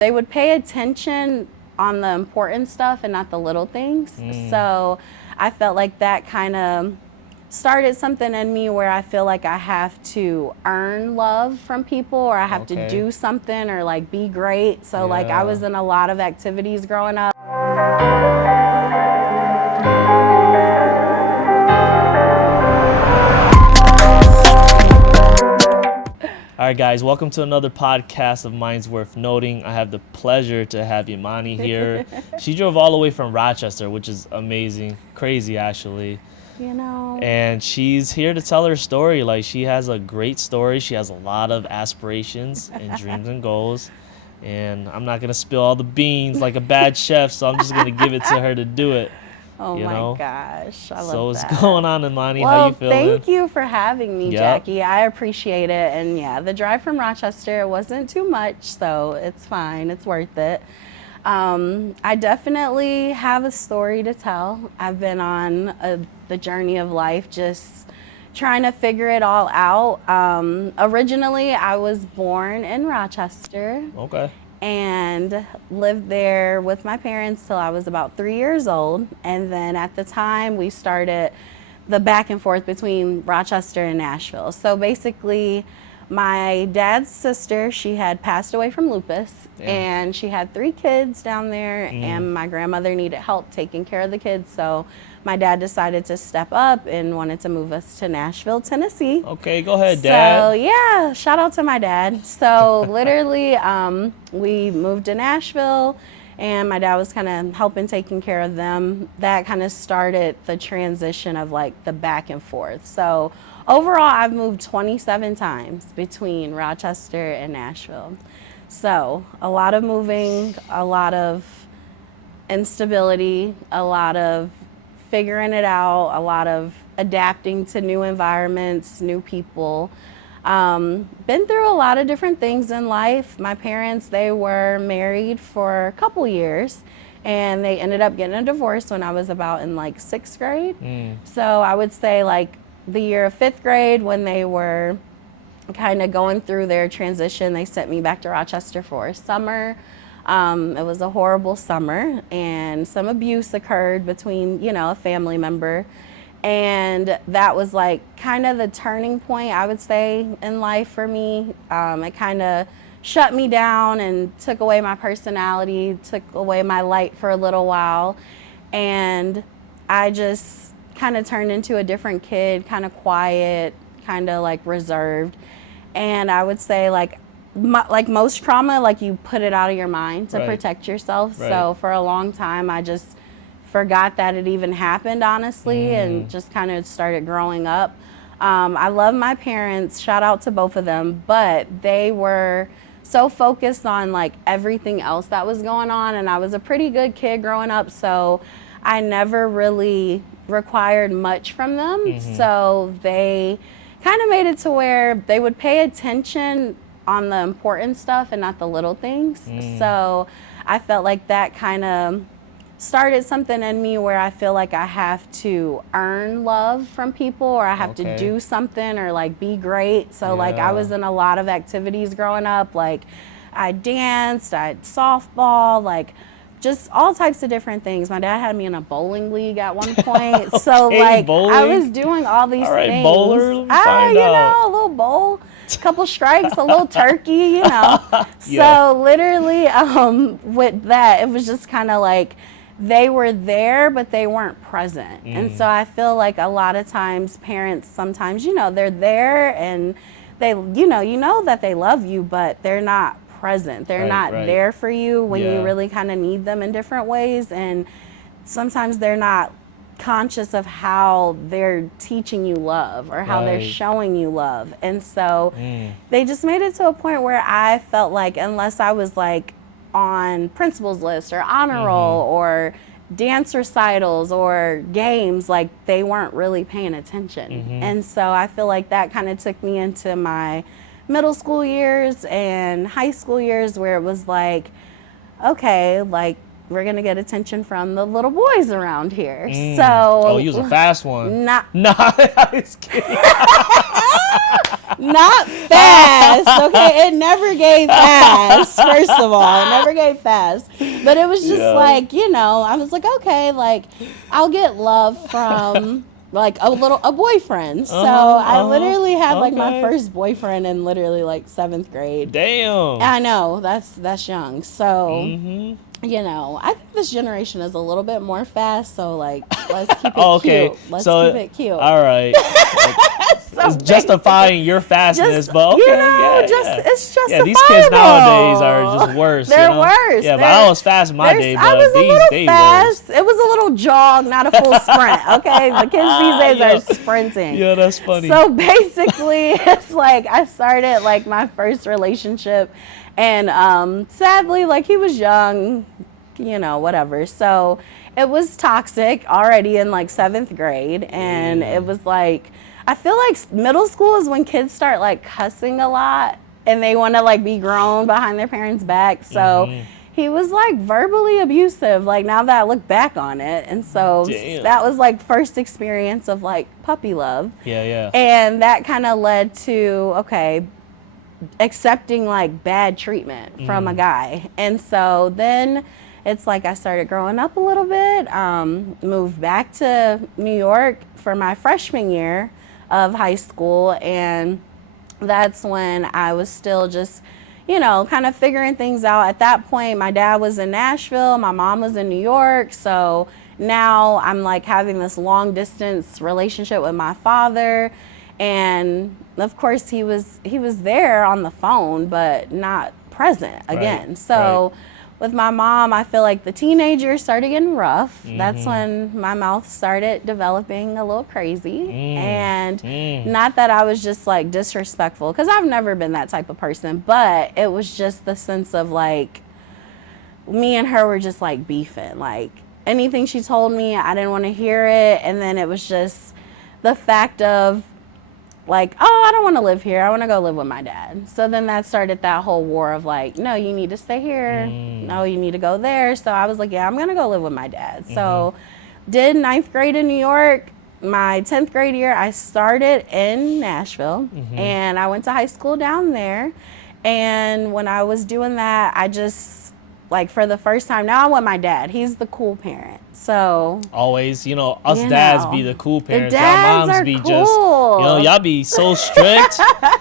They would pay attention on the important stuff and not the little things. So I felt like that kind of started something in me where I feel like I have to earn love from people, or I have to do something, or like be great. So like I was in a lot of activities growing up. All right, guys, welcome to another podcast of Minds Worth Noting. I have the pleasure to have Imani here. She drove all the way from Rochester, which is amazing, crazy actually. You know. And she's here to tell her story. Like, she has a great story. She has a lot of aspirations and dreams and goals. And I'm not going to spill all the beans like a bad chef, so I'm just going to give it to her to do it. Oh my gosh, I love that. So what's going on, Imani? Well, how you feeling? Thank you for having me, Jackie. I appreciate it. And yeah, the drive from Rochester wasn't too much, so it's fine. It's worth it. I definitely have a story to tell. I've been on the journey of life, just trying to figure it all out. Originally, I was born in Rochester. Okay. And lived there with my parents till I was about 3 years old. And then at the time, we started the back and forth between Rochester and Nashville. So basically, my dad's sister, she had passed away from lupus. Damn. And she had 3 kids down there, and my grandmother needed help taking care of the kids. So my dad decided to step up and wanted to move us to Nashville, Tennessee. Okay, go ahead, Dad. So yeah, shout out to my dad. So literally, we moved to Nashville, and my dad was kind of helping taking care of them. That kind of started the transition of like the back and forth. So overall, I've moved 27 times between Rochester and Nashville. So a lot of moving, a lot of instability, a lot of figuring it out, a lot of adapting to new environments, new people. Been through a lot of different things in life. My parents, they were married for a couple years, and they ended up getting a divorce when I was about in like 6th grade. So I would say like the year of 5th grade, when they were kind of going through their transition, they sent me back to Rochester for a summer. It was a horrible summer, and some abuse occurred between, a family member. And that was like kind of the turning point, I would say, in life for me. It kind of shut me down and took away my personality, took away my light for a little while. And I just kind of turned into a different kid, kind of quiet, kind of like reserved. And I would say like most trauma, like you put it out of your mind to protect yourself. So for a long time, I just forgot that it even happened, honestly, and just kind of started growing up. I love my parents, shout out to both of them, but they were so focused on like everything else that was going on, and I was a pretty good kid growing up, so I never really required much from them. So they kind of made it to where they would pay attention on the important stuff and not the little things. So I felt like that kind of started something in me where I feel like I have to earn love from people, or I have to do something, or like be great. So like I was in a lot of activities growing up. Like I danced, I had softball, like just all types of different things. My dad had me in a bowling league at one point. So like bowling? I was doing all these things. Bowler, a little bowl, a couple strikes, a little turkey, So literally with that, it was just kind of like they were there, but they weren't present. And so I feel like a lot of times parents sometimes, they're there and they, that they love you, but they're not present. They're not there for you when you really kind of need them in different ways. And sometimes they're not conscious of how they're teaching you love, or how they're showing you love. And so they just made it to a point where I felt like unless I was like on principal's list or honor roll or dance recitals or games, like they weren't really paying attention. And so I feel like that kind of took me into my middle school years and high school years, where it was like, okay, like we're gonna get attention from the little boys around here. So you was a fast one. Nah, I was kidding. Not fast, okay? It never gave fast, first of all. It never gave fast. But it was just Yeah. like, I was like, okay, like, I'll get love from like a boyfriend. So I literally had like my Okay. first boyfriend in literally like 7th grade. Damn. I know, that's young. So, Mm-hmm. I think this generation is a little bit more fast, so like let's keep it Oh, okay. cute. Let's So, keep it cute. all right. So It's justifying your fastness, just but okay, yeah, yeah. it's Yeah, justifiable. these kids nowadays are just worse. They're you know? worse. Yeah, but I was fast in my day, I but was a these little they worse. fast. It was a little jog, not a full sprint. Okay, the kids these days Yeah. are sprinting. Yeah, that's funny. So basically, it's like I started like my first relationship, and sadly, like he was young, whatever. So it was toxic already in like 7th grade, and it was like I feel like middle school is when kids start like cussing a lot and they want to like be grown behind their parents' back. So he was like verbally abusive, like now that I look back on it. And so Damn. that was like first experience of like puppy love. Yeah, yeah. And that kind of led to, okay, accepting like bad treatment from a guy. And so then it's like I started growing up a little bit, moved back to New York for my freshman year of high school, and that's when I was still just kind of figuring things out. At that point, my dad was in Nashville, my mom was in New York, so now I'm like having this long distance relationship with my father, and of course he was there on the phone but not present again. Right, So right. with my mom, I feel like the teenagers started getting rough. That's when my mouth started developing a little crazy. And not that I was just like disrespectful, because I've never been that type of person, but it was just the sense of like me and her were just like beefing. Like anything she told me, I didn't want to hear it. And then it was just the fact of like, oh, I don't want to live here. I want to go live with my dad. So then that started that whole war of like, no, you need to stay here. No, you need to go there. So I was like, yeah, I'm going to go live with my dad. So did 9th grade in New York. My 10th grade year, I started in Nashville, and I went to high school down there. And when I was doing that, I just, like, for the first time, now I'm with my dad. He's the cool parent. So Always, us dads be the cool parents. Y'all dads moms are be just, cool. y'all be so strict.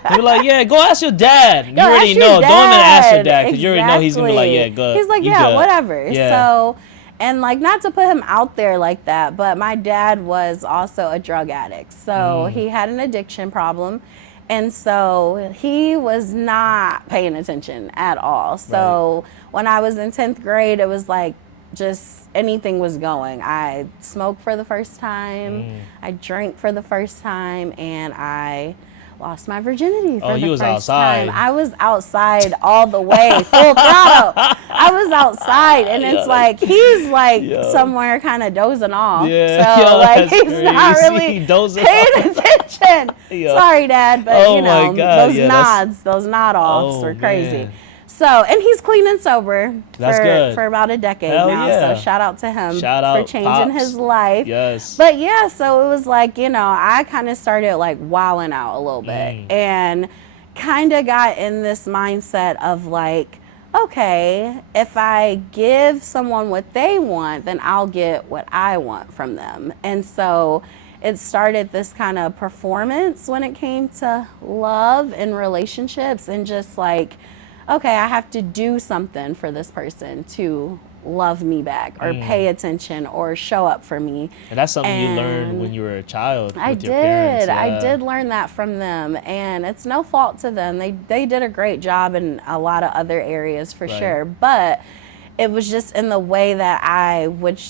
You be like, yeah, go ask your dad. You Go already ask your know. Don't even ask your dad. dad because you already know he's gonna be like, yeah, Exactly. good. He's like, You yeah, good. whatever. Yeah. So, and like, not to put him out there like that, but my dad was also a drug addict. So he had an addiction problem. And so he was not paying attention at all. So when I was in 10th grade, it was like just anything was going. I smoked for the first time, I drank for the first time, and I lost my virginity for Oh, the you was first outside. time. I was outside all the way, full throttle. I was outside, and it's like he's like somewhere kind of dozing off. Yeah, So like that's he's not crazy. really Dozing paying attention. Yeah. Sorry, Dad, but Oh my God, those yeah, nods, those nod offs Oh, were crazy. man. So, and he's clean and sober That's good. for about a decade Hell now. yeah. So shout out to him Shout for out, changing Pops. his life. Yes. But yeah, so it was like, I kind of started like wilding out a little bit and kind of got in this mindset of like, okay, if I give someone what they want, then I'll get what I want from them. And so it started this kind of performance when it came to love and relationships, and just like, okay, I have to do something for this person to love me back or pay attention or show up for me. And that's something you learned And when you were a child I with your parents. did. I Yeah. did learn that from them, and it's no fault to them. They did a great job in a lot of other areas for sure, but it was just in the way that I would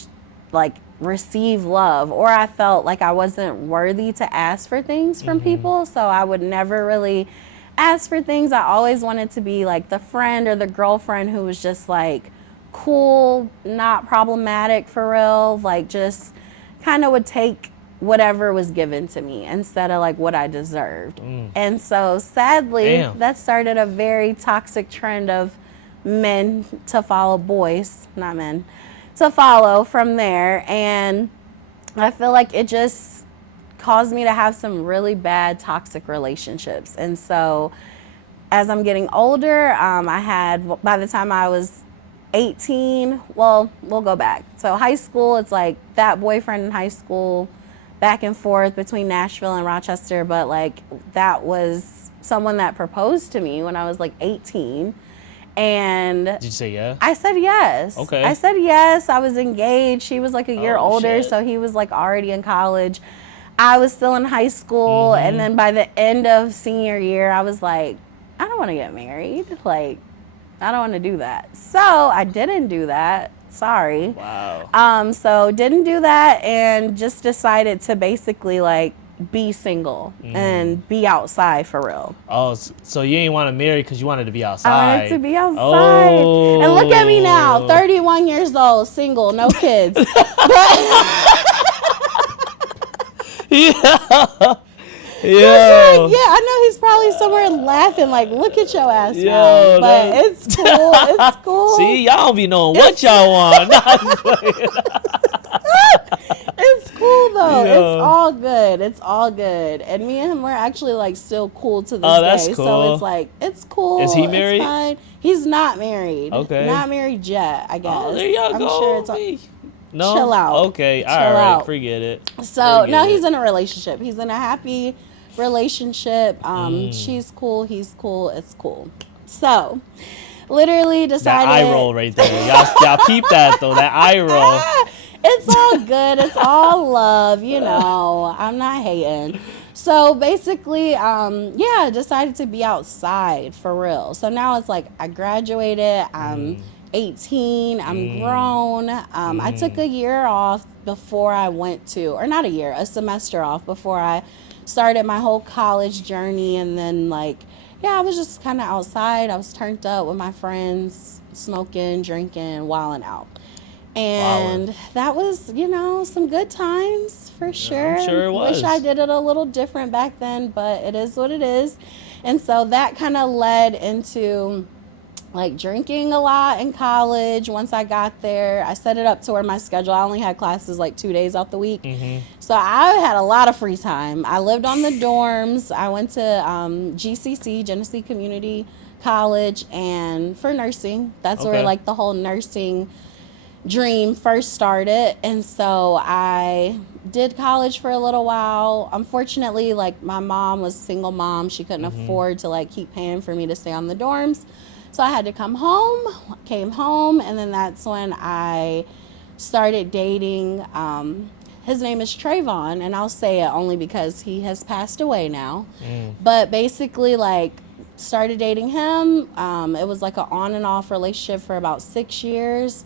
like receive love, or I felt like I wasn't worthy to ask for things from people, so I would never really ask for things. I always wanted to be like the friend or the girlfriend who was just like cool, not problematic for real, like just kind of would take whatever was given to me instead of like what I deserved. And so sadly, Damn. that started a very toxic trend of men to follow boys, not men, to follow from there. And I feel like it just caused me to have some really bad toxic relationships. And so as I'm getting older, I had, by the time I was 18, well, we'll go back. So high school, it's like that boyfriend in high school, back and forth between Nashville and Rochester, but like that was someone that proposed to me when I was like 18. And Did you say yeah? I said yes. Okay. I said yes. I was engaged. He was like a year older, shit. so he was like already in college. I was still in high school, and then by the end of senior year, I was like, I don't want to get married. Like, I don't want to do that. So I didn't do that. Sorry. Wow. So didn't do that, and just decided to basically like be single and be outside for real. Oh, so you ain't want to marry because you wanted to be outside. I wanted to be outside. Oh. And look at me now, 31 years old, single, no kids. Yeah. Yeah, I know he's probably somewhere laughing like, look at your ass now. But it's cool. It's cool. See, y'all don't be knowing what y'all want. It's cool though. Yeah. It's all good. It's all good. And me and him we're actually like still cool to this Oh, that's day. cool. So it's like it's cool. Is he married? It's fine. He's not married. Okay. Not married yet, I guess. Oh, there y'all I'm go. sure it's Me. No? Chill out. Okay, Chill all right, out. forget it. So Forget no, it. he's in a relationship. He's in a happy relationship. She's cool. He's cool. It's cool. So, literally That decided. eye roll right there. Y'all peep that though. That eye roll. It's all good. It's all love. You know, I'm not hating. So basically, yeah, decided to be outside for real. So now it's like I graduated. I'm 18. I'm grown. I took a year off before I went to, or not a year, a semester off before I started my whole college journey. And then like, yeah, I was just kind of outside. I was turned up with my friends, smoking, drinking, wilding out. And that was, you know, some good times for sure. I'm sure it was. Wish I did it a little different back then, but it is what it is. And so that kind of led into like drinking a lot in college. Once I got there, I set it up to where my schedule, I only had classes like 2 days out the week. So I had a lot of free time. I lived on the dorms. I went to GCC, Genesee Community College, and for nursing. That's where like the whole nursing dream first started. And so I did college for a little while. Unfortunately, like my mom was a single mom. She couldn't afford to like keep paying for me to stay on the dorms. So I had to come home, came home, and then that's when I started dating. His name is Trayvon, and I'll say it only because he has passed away now. But basically, like, started dating him. It was like an on and off relationship for about 6 years,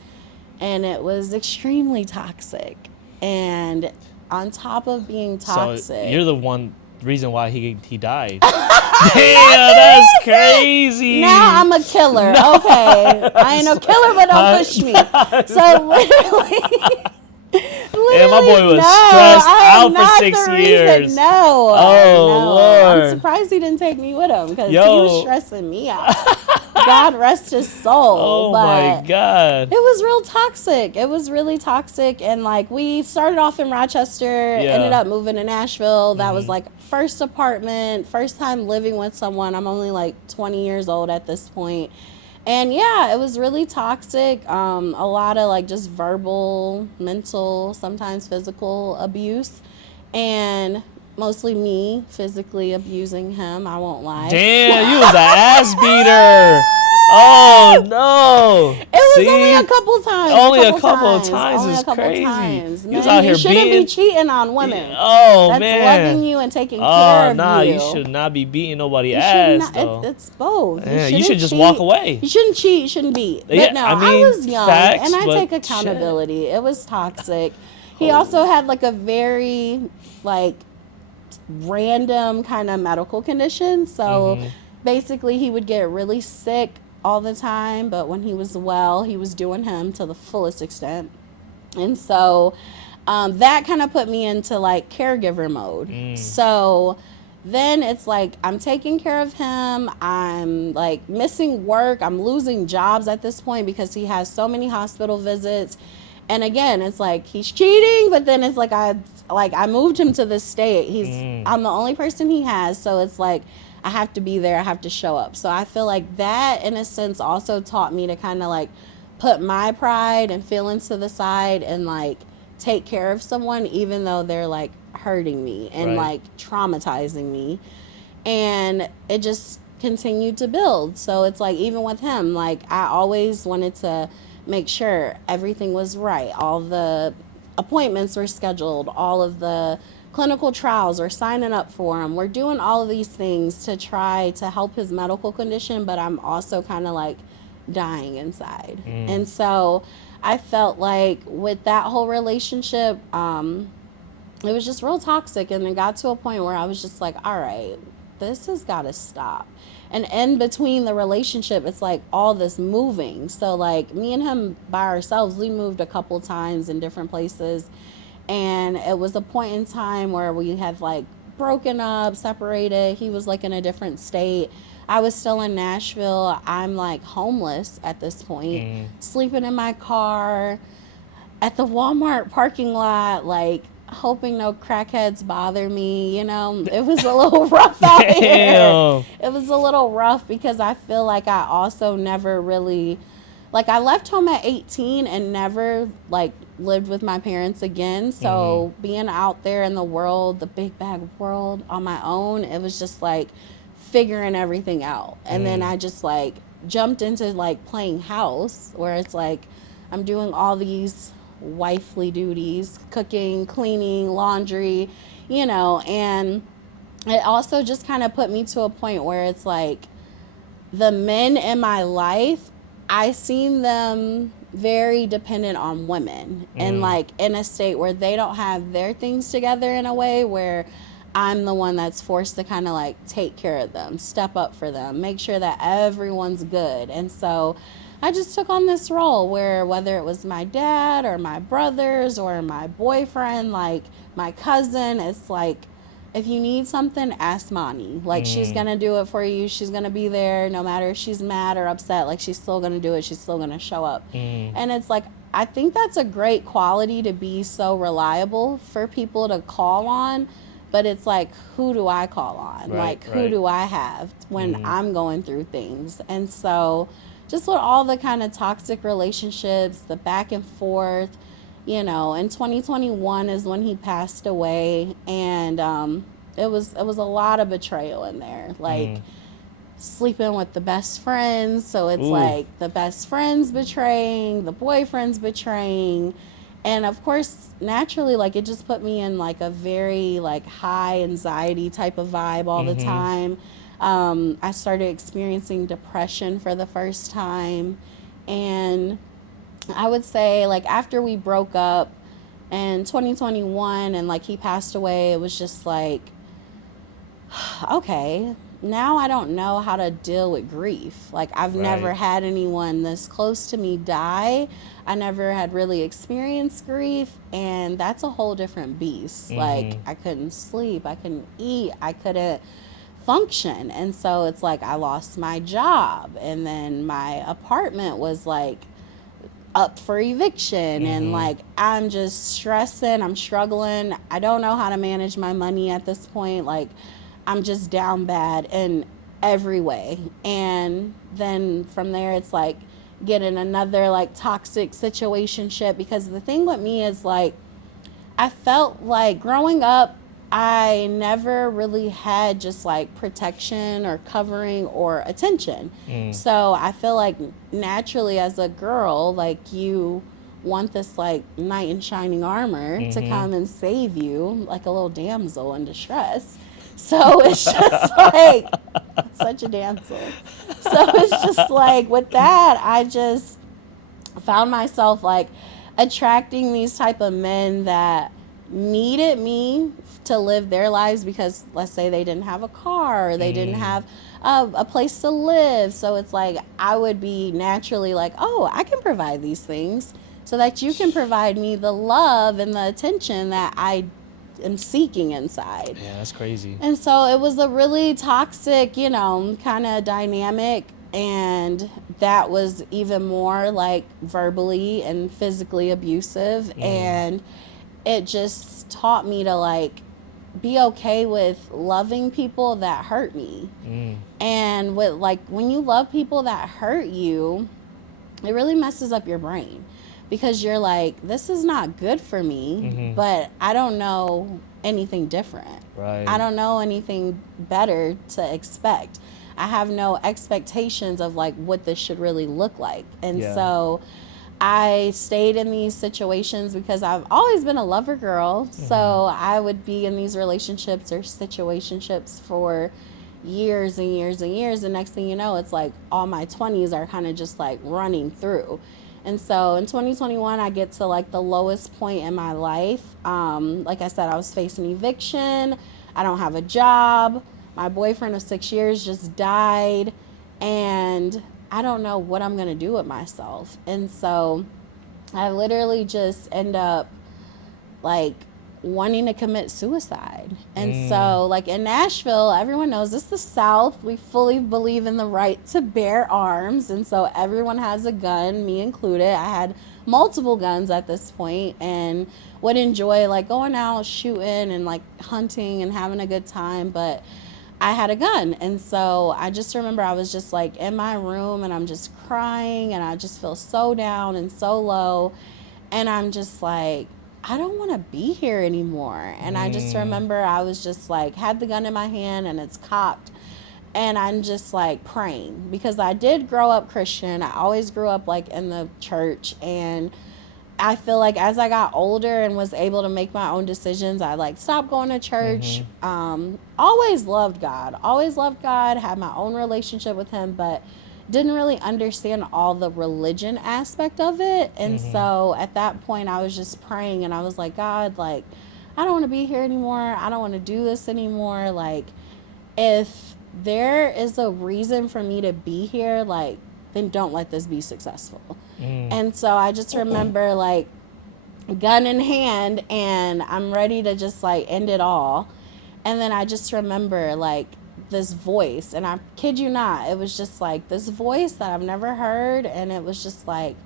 and it was extremely toxic. And on top of being toxic, So you're the reason why he died. Damn, that's crazy. now I'm a killer. Okay, I ain't no killer, but don't push me. So literally. Yeah, my boy was stressed out for 6 years. No. Oh, Lord. I'm surprised he didn't take me with him because he was stressing me out. God rest his soul. Oh but my God. it was real toxic. It was really toxic. And like we started off in Rochester, ended up moving to Nashville. That was like first apartment, first time living with someone. I'm only like 20 years old at this point. And yeah, it was really toxic. A lot of like just verbal, mental, sometimes physical abuse. And mostly me physically abusing him. I won't lie. Damn, you was an ass beater. Oh no! It was only a couple times. Only a couple of times Only is a couple crazy. times. You was Man, out here you shouldn't beating. be cheating on women. Oh That's man! loving you and taking care Oh of nah, you. you should not be beating nobody You ass should not, though. it's both. Yeah, you shouldn't should just cheat. walk away. You shouldn't cheat. You shouldn't beat. But Yeah, no, I mean, was young facts, and I but take accountability. It was toxic. He also had like a very like random kind of medical condition. So basically, he would get really sick all the time. But when he was well, he was doing him to the fullest extent. And so that kind of put me into like caregiver mode. So then it's like I'm taking care of him. I'm like missing work. I'm losing jobs at this point because he has so many hospital visits. And again, it's like he's cheating, but then it's like I moved him to this state. Mm. I'm the only person he has, so it's like I have to be there, I have to show up. So I feel like that in a sense also taught me to kind of like put my pride and feelings to the side and like take care of someone even though they're like hurting me and Right. like traumatizing me. And it just continued to build. So it's like even with him, like I always wanted to make sure everything was right. All the appointments were scheduled, all of the clinical trials we're signing up for him. We're doing all of these things to try to help his medical condition, but I'm also kind of like dying inside. Mm. And so I felt like with that whole relationship, it was just real toxic, and it got to a point where I was just like, all right, this has got to stop. And in between the relationship, it's like all this moving. So like me and him by ourselves, we moved a couple times in different places, and it was a point in time where we had like broken up, separated. He was like in a different state. I was still in Nashville. I'm like homeless at this point, Mm. sleeping in my car at the Walmart parking lot, like hoping no crackheads bother me. It was a little rough out here. Damn. It was a little rough because I feel like I also never really, like, I left home at 18 and never, like, lived with my parents again. Mm. So being out there in the world, the big bag world on my own, it was just like figuring everything out. And then Mm. I just like jumped into like playing house where it's like I'm doing all these wifely duties, cooking, cleaning, laundry, and it also just kind of put me to a point where it's like the men in my life, I seen them very dependent on women and Mm. like in a state where they don't have their things together in a way where I'm the one that's forced to kind of like take care of them, step up for them, make sure that everyone's good. And so I just took on this role where whether it was my dad or my brothers or my boyfriend, like my cousin, it's like if you need something, ask Mani. Like she's Mm. gonna do it for you. She's gonna be there no matter if she's mad or upset. Like she's still gonna do it. She's still gonna show up. Mm. And it's like I think that's a great quality to be so reliable for people to call on. But it's like, who do I call on? Right. Like, who Right. do I have when Mm. I'm going through things? And so, just with all the kind of toxic relationships, the back and forth, in 2021 is when he passed away, and it was a lot of betrayal in there, like Mm. sleeping with the best friends. So it's Ooh. like the best friends betraying, the boyfriends betraying, and of course naturally like it just put me in like a very like high anxiety type of vibe all the Mm-hmm. time. I started experiencing depression for the first time, and I would say like after we broke up in 2021 and like he passed away, it was just like, okay, now I don't know how to deal with grief. Like I've never Right. had anyone this close to me die. I never had really experienced grief, and that's a whole different beast. Like Mm-hmm. I couldn't sleep, I couldn't eat, I couldn't function. And so it's like I lost my job, and then my apartment was like up for eviction, and Mm-hmm. like I'm just stressing, I'm struggling, I don't know how to manage my money at this point. Like I'm just down bad in every way. And then from there it's like getting another like toxic situationship, because the thing with me is like I felt like growing up, I never really had just like protection or covering or attention. Mm. So I feel like naturally as a girl, like you want this like knight in shining armor to Mm-hmm. come and save you, like a little damsel in distress. So it's just like such a damsel. So it's just like with that, I just found myself like attracting these type of men that needed me to live their lives, because let's say they didn't have a car or they didn't Mm. have a place to live. So it's like I would be naturally like, oh, I can provide these things so that you can provide me the love and the attention that I am seeking inside. Yeah, that's crazy. And so it was a really toxic, kind of dynamic. And that was even more like verbally and physically abusive. And it just taught me to like be okay with loving people that hurt me. And with like when you love people that hurt you, it really messes up your brain because you're like, this is not good for me, but I don't know anything different. Right. I don't know anything better to expect. I have no expectations of like what this should really look like. And Yeah. so I stayed in these situations because I've always been a lover girl. So I would be in these relationships or situationships for years and years and years. And next thing you know, it's like all my 20s are kind of just like running through. And so in 2021, I get to like the lowest point in my life. Like I said, I was facing eviction. I don't have a job. My boyfriend of 6 years just died. And I don't know what I'm going to do with myself. And so I literally just end up like wanting to commit suicide. And so like in Nashville, everyone knows this is the South. We fully believe in the right to bear arms. And so everyone has a gun, me included. I had multiple guns at this point and would enjoy like going out shooting and like hunting and having a good time. But I had a gun. And so I just remember I was just like in my room and I'm just crying and I just feel so down and so low. And I'm just like, I don't want to be here anymore. And I just remember I was just like, had the gun in my hand and it's cocked. And I'm just like praying because I did grow up Christian. I always grew up like in the church. And I feel like as I got older and was able to make my own decisions, I like stopped going to church. Always loved God, had my own relationship with him, but didn't really understand all the religion aspect of it. And so at that point I was just praying and I was like, God, like, I don't want to be here anymore. I don't want to do this anymore. Like, if there is a reason for me to be here, like, then don't let this be successful. And so I just remember like gun in hand and I'm ready to just like end it all. And then I just remember like this voice, and I kid you not, it was just like this voice that I've never heard. And it was just like,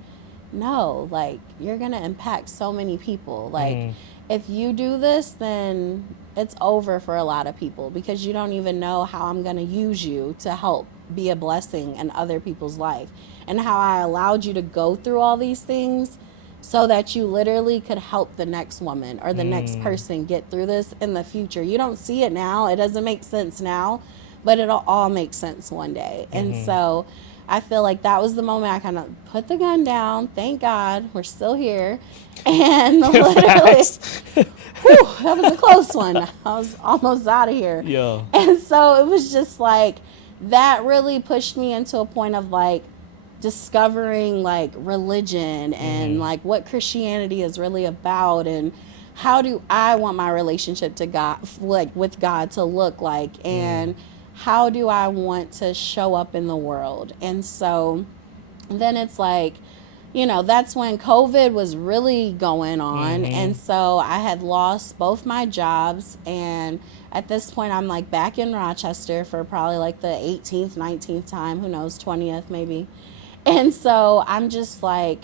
no, like, you're going to impact so many people. Like, if you do this, then it's over for a lot of people because you don't even know how I'm going to use you to help be a blessing in other people's life, and how I allowed you to go through all these things so that you literally could help the next woman or the next person get through this in the future. You don't see it now. It doesn't make sense now, but it'll all make sense one day. And so I feel like that was the moment I kind of put the gun down. Thank God we're still here. And literally, whew, that was a close one. I was almost out of here. Yeah. And so it was just like, that really pushed me into a point of like discovering like religion and like what Christianity is really about, and how do I want my relationship to God, like with God, to look like, and how do I want to show up in the world. And so then it's like, you know, that's when COVID was really going on. And so I had lost both my jobs, and at this point I'm like back in Rochester for probably like the 18th, 19th time, who knows, 20th maybe. And so I'm just like,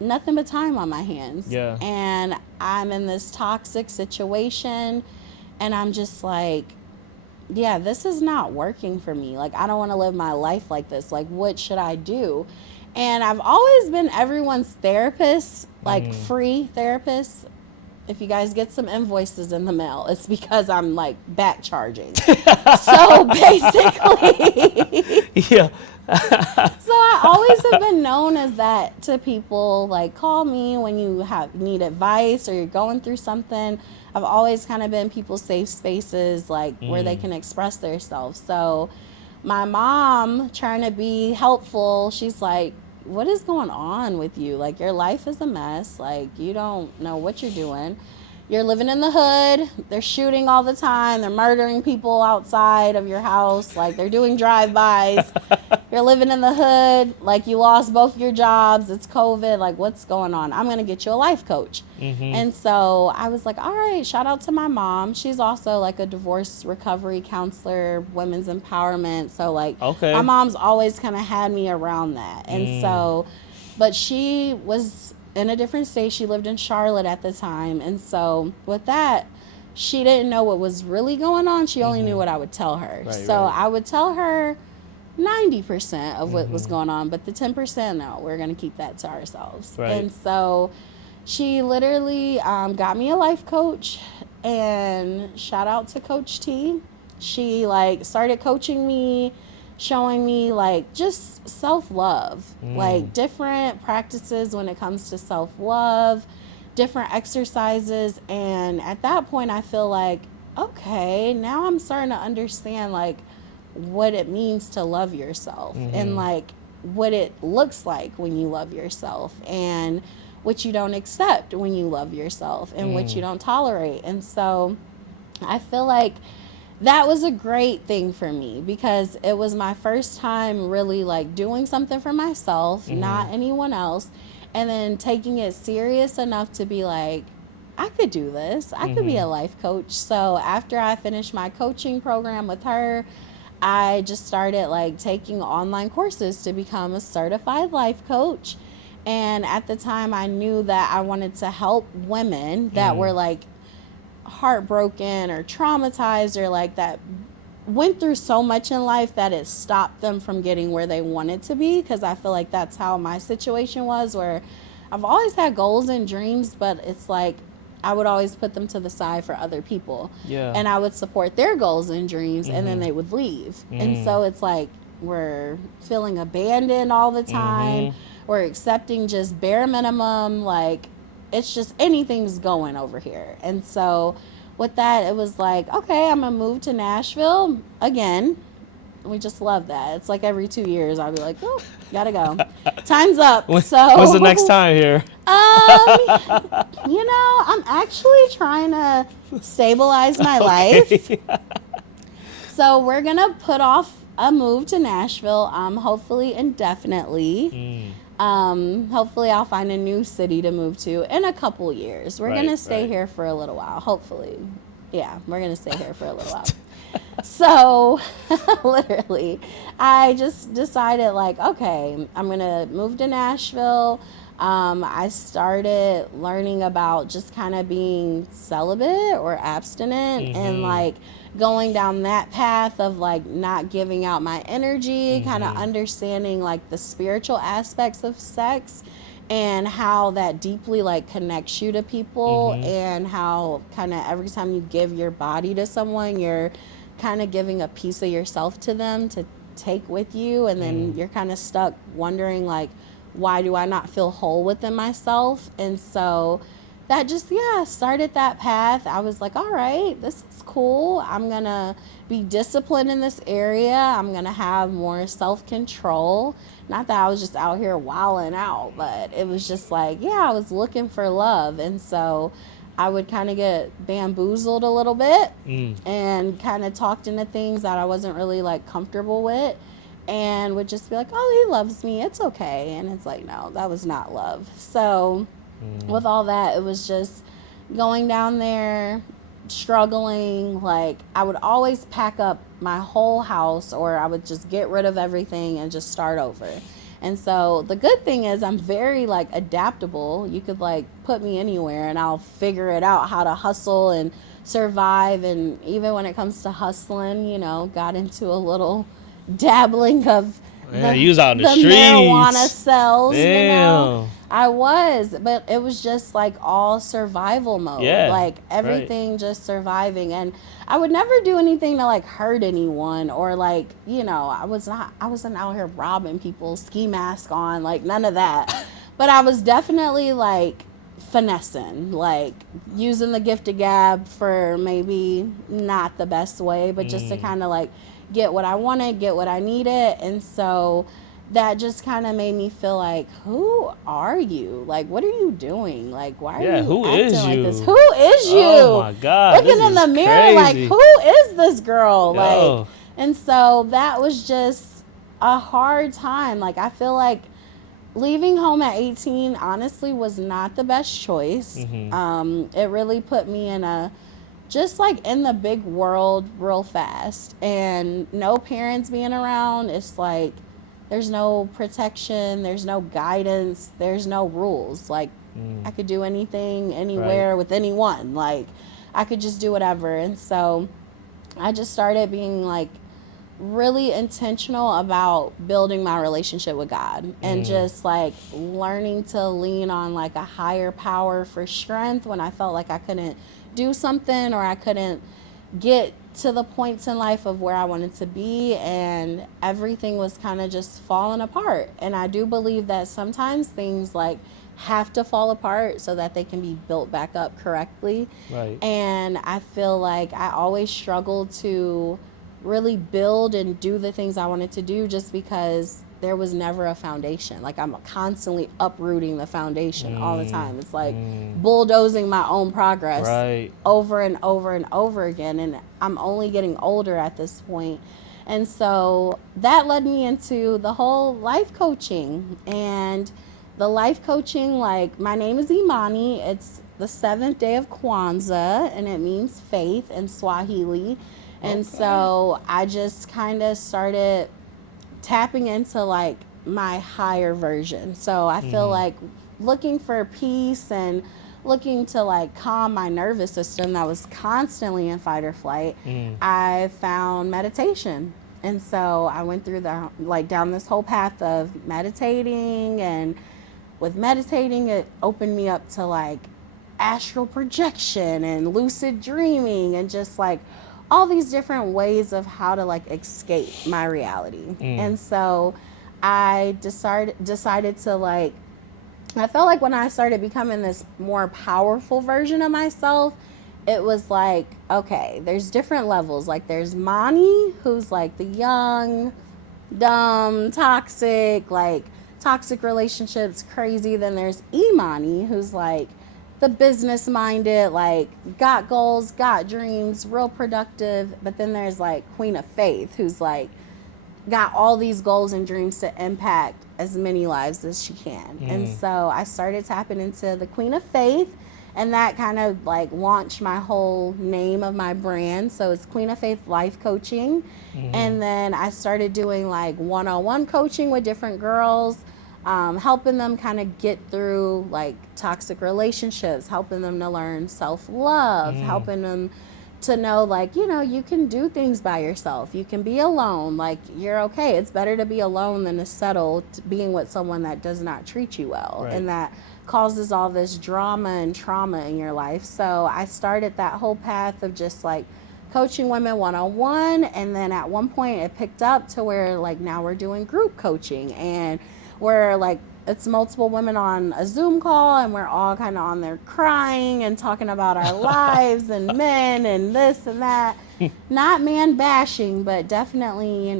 nothing but time on my hands. Yeah. And I'm in this toxic situation, and I'm just like, yeah, this is not working for me. Like, I don't want to live my life like this. Like, what should I do? And I've always been everyone's therapist, like free therapist. If you guys get some invoices in the mail, it's because I'm like back charging. So basically, Yeah. so I always have been known as that to people. Like, call me when you need advice or you're going through something. I've always kind of been people's safe spaces, like where they can express themselves. So my mom, trying to be helpful, she's like, what is going on with you? Like, your life is a mess. Like, you don't know what you're doing. You're living in the hood. They're shooting all the time. They're murdering people outside of your house. Like, they're doing drive-bys. you're living in the hood, like you lost both your jobs, it's COVID, like what's going on? I'm going to get you a life coach. And so I was like, all right, shout out to my mom. She's also like a divorce recovery counselor, women's empowerment. So like my Okay. mom's always kind of had me around that. And so, but she was in a different state. She lived in Charlotte at the time. And so with that, she didn't know what was really going on. She only knew what I would tell her. Right, So right. I would tell her 90% of what was going on, but the 10%, no, we're going to keep that to ourselves. Right. And so she literally got me a life coach, and shout out to Coach T. She like started coaching me, showing me like just self-love, like different practices when it comes to self-love, different exercises. And at that point I feel like, okay, now I'm starting to understand like what it means to love yourself and like what it looks like when you love yourself, and what you don't accept when you love yourself, and what you don't tolerate. And so I feel like that was a great thing for me, because it was my first time really like doing something for myself, not anyone else, and then taking it serious enough to be like, I could do this. I could be a life coach. So after I finished my coaching program with her, I just started like taking online courses to become a certified life coach. And at the time I knew that I wanted to help women that were like heartbroken or traumatized, or like that went through so much in life that it stopped them from getting where they wanted to be. Because I feel like that's how my situation was, where I've always had goals and dreams, but it's like I would always put them to the side for other people. Yeah. And I would support their goals and dreams, and then they would leave. And so it's like we're feeling abandoned all the time. We're accepting just bare minimum, like it's just anything's going over here. And so with that, it was like, okay, I'm gonna move to Nashville again. We just love that. It's like every 2 years I'll be like, oh, gotta go. Time's up. So When's the next time here? I'm actually trying to stabilize my life. So we're gonna put off a move to Nashville, hopefully indefinitely. Hopefully I'll find a new city to move to in a couple years. We're gonna stay here for a little while, hopefully. Yeah, we're gonna stay here for a little while. So literally, I just decided like, okay, I'm gonna move to Nashville. I started learning about just kind of being celibate or abstinent, and like going down that path of like not giving out my energy, kind of understanding like the spiritual aspects of sex, and how that deeply like connects you to people, and how kind of every time you give your body to someone, you're kind of giving a piece of yourself to them to take with you, and then you're kind of stuck wondering like, why do I not feel whole within myself? And so that just started that path. I was like, all right, this is cool. I'm gonna be disciplined in this area. I'm gonna have more self-control. Not that I was just out here wilding out, but it was just like, I was looking for love. And so I would kind of get bamboozled a little bit and kind of talked into things that I wasn't really like comfortable with, and would just be like, oh, he loves me, it's okay. And it's like, no, that was not love. So with all that, it was just going down there, struggling. Like I would always pack up my whole house, or I would just get rid of everything and just start over. And so the good thing is I'm very like adaptable. You could like put me anywhere and I'll figure it out how to hustle and survive. And even when it comes to hustling, got into a little dabbling of You was out in the streets. Marijuana cells. Damn. I was, but it was just like all survival mode. Yeah, like everything just surviving. And I would never do anything to like hurt anyone, or like, I wasn't out here robbing people, ski mask on, like none of that. But I was definitely like finessing, like using the gift of gab for maybe not the best way, but just to kind of like get what I wanted, get what I needed. And so that just kind of made me feel like, who are you? Like, what are you doing? Like, why are you who acting is like you? this? Who is you? Oh my God. Looking in the mirror, crazy. like, who is this girl? Yo. Like, and so that was just a hard time. Like, I feel like leaving home at 18 honestly was not the best choice. Mm-hmm. It really put me in a just like in the big world real fast, and no parents being around. It's like there's no protection, there's no guidance, there's no rules. Like, I Mm. could do anything Right. anywhere with anyone. Like, I could just do whatever. And so I just started being like really intentional about building my relationship with God, and Mm. just like learning to lean on like a higher power for strength when I felt like I couldn't do something, or I couldn't get to the points in life of where I wanted to be, and everything was kind of just falling apart. And I do believe that sometimes things like have to fall apart so that they can be built back up correctly. Right. And I feel like I always struggled to really build and do the things I wanted to do just because there was never a foundation. Like, I'm constantly uprooting the foundation all the Mm. time. It's like Mm. bulldozing my own progress Right. over and over and over again. And I'm only getting older at this point. And so that led me into the whole life coaching. And the life coaching, like, my name is Imani. It's the seventh day of Kwanzaa, and it means faith in Swahili. And Okay. so I just kind of started tapping into like my higher version. So I feel Mm-hmm. like looking for peace and looking to like calm my nervous system that was constantly in fight or flight, Mm. I found meditation. And so I went through the like down this whole path of meditating, and with meditating it opened me up to like astral projection and lucid dreaming, and just like all these different ways of how to like escape my reality. Mm. And so I decided to like, I felt like when I started becoming this more powerful version of myself, it was like, okay, there's different levels. Like, there's Mani, who's like the young, dumb, toxic relationships, crazy. Then there's Imani, who's like the business minded, like got goals, got dreams, real productive. But then there's like Queen of Faith, who's like got all these goals and dreams to impact as many lives as she can. And Mm. so I started tapping into the Queen of Faith, and that kind of like launched my whole name of my brand. So it's Queen of Faith Life Coaching. Mm-hmm. And then I started doing like one-on-one coaching with different girls, helping them kind of get through like toxic relationships, helping them to learn self-love, Mm. helping them to know like, you can do things by yourself, you can be alone, like, you're okay. It's better to be alone than to settle being with someone that does not treat you well, Right. and that causes all this drama and trauma in your life. So I started that whole path of just like coaching women one-on-one, and then at one point it picked up to where like now we're doing group coaching, and we're like, it's multiple women on a Zoom call, and we're all kind of on there crying and talking about our lives and men and this and that. Not man bashing, but definitely,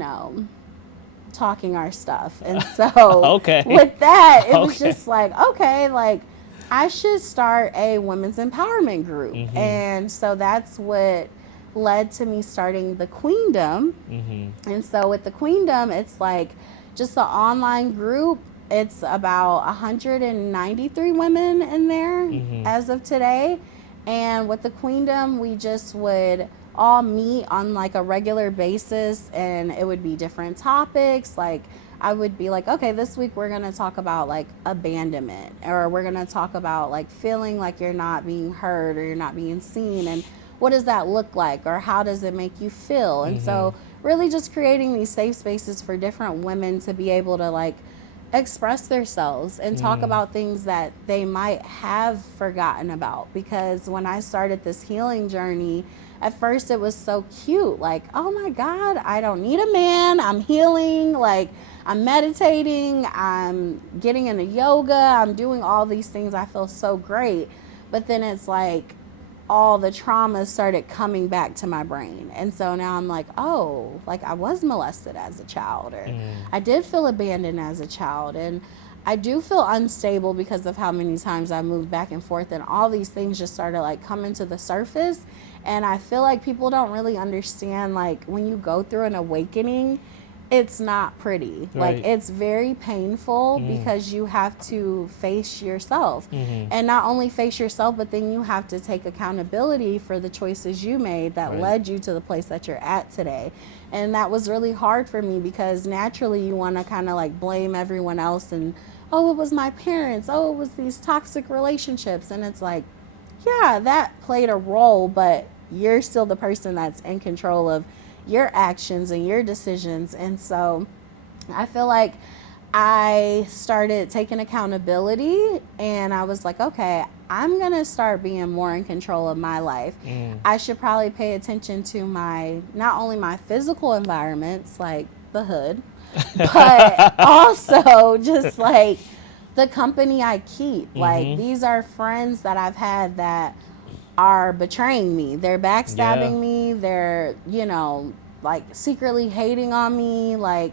talking our stuff. And so Okay. with that, it was Okay. just like, okay, like, I should start a women's empowerment group. Mm-hmm. And so that's what led to me starting the Queendom. Mm-hmm. And so with the Queendom, it's like just an online group. It's about 193 women in there Mm-hmm. as of today. And with the Queendom, we just would all meet on like a regular basis, and it would be different topics. Like, I would be like, okay, this week we're going to talk about like abandonment, or we're going to talk about like feeling like you're not being heard or you're not being seen, and what does that look like, or how does it make you feel? And Mm-hmm. so really just creating these safe spaces for different women to be able to like express themselves and talk Mm. about things that they might have forgotten about. Because when I started this healing journey, at first it was so cute, like, oh my God, I don't need a man, I'm healing, like, I'm meditating, I'm getting into yoga, I'm doing all these things, I feel so great. But then it's like all the traumas started coming back to my brain. And so now I'm like, oh, like, I was molested as a child, or Mm. I did feel abandoned as a child. And I do feel unstable because of how many times I moved back and forth, and all these things just started like coming to the surface. And I feel like people don't really understand, like, when you go through an awakening, it's not pretty. Like, Right. it's very painful because you have to face yourself. And not only face yourself, but then you have to take accountability for the choices you made that Right. led you to the place that you're at today. And that was really hard for me because naturally you want to kind of like blame everyone else and, oh, it was my parents. Oh, it was these toxic relationships. And it's like, yeah, that played a role, but you're still the person that's in control of your actions and your decisions. And so I feel like I started taking accountability and I was like, okay, I'm going to start being more in control of my life. I should probably pay attention to my, not only my physical environments, like the hood, but also just like the company I keep. Like, these are friends that I've had that are betraying me. They're Yeah. backstabbing me. They're, like secretly hating on me. Like,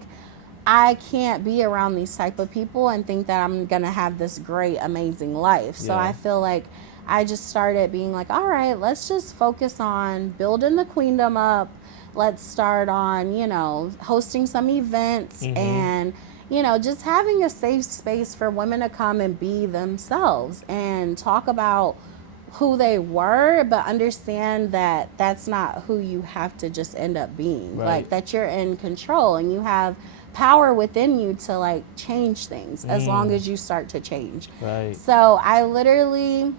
I can't be around these type of people and think that I'm going to have this great, amazing life. So Yeah. I feel like I just started being like, all right, let's just focus on building the queendom up. Let's start on, hosting some events and, just having a safe space for women to come and be themselves and talk about who they were, but understand that that's not who you have to just end up being. Right. Like, that you're in control and you have power within you to like change things as long as you start to change. Right. So I literally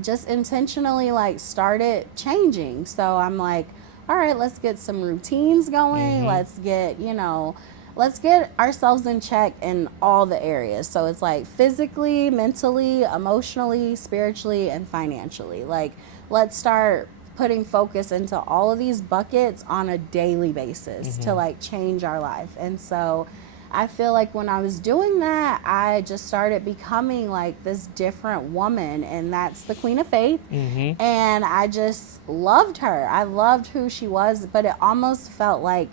just intentionally like started changing. So I'm like, all right, let's get some routines going. Let's get ourselves in check in all the areas. So it's like physically, mentally, emotionally, spiritually, and financially. Like, let's start putting focus into all of these buckets on a daily basis to like change our life. And so I feel like when I was doing that, I just started becoming like this different woman, and that's the Queen of Faith. And I just loved her. I loved who she was, but it almost felt like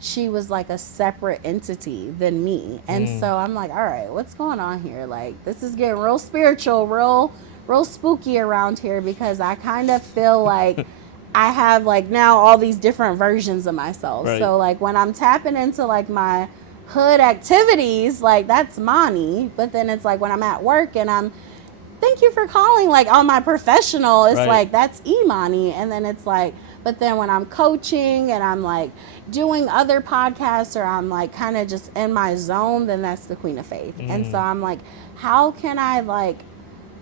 she was like a separate entity than me. And so I'm like, all right, what's going on here? Like, this is getting real spiritual, real spooky around here, because I kind of feel like I have like now all these different versions of myself. Right. So like when I'm tapping into like my hood activities, like that's Mani. But then it's like when I'm at work and I'm, thank you for calling, like on my professional, it's Right. like that's Imani. And then it's like, but then when I'm coaching and I'm like doing other podcasts or I'm like kind of just in my zone, then that's the Queen of Faith. And so I'm like, how can I like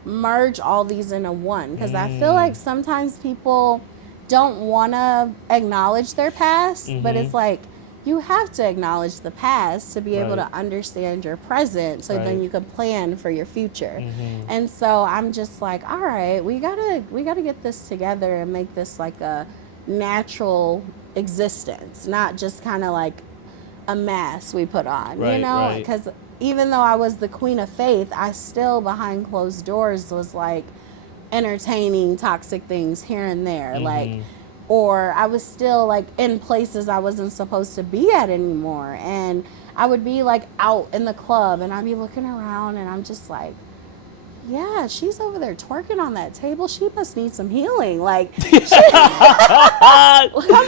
merge all these into one? Because I feel like sometimes people don't want to acknowledge their past, but it's like you have to acknowledge the past to be able Right. to understand your present, so then Right. you can plan for your future. And so I'm just like, all right, we gotta get this together and make this like a natural existence, not just kind of like a mask we put on, Right, right. because even though I was the Queen of Faith, I still behind closed doors was like entertaining toxic things here and there, like, or I was still like in places I wasn't supposed to be at anymore. And I would be like out in the club and I'd be looking around and I'm just like, yeah, she's over there twerking on that table. She must need some healing. Like, come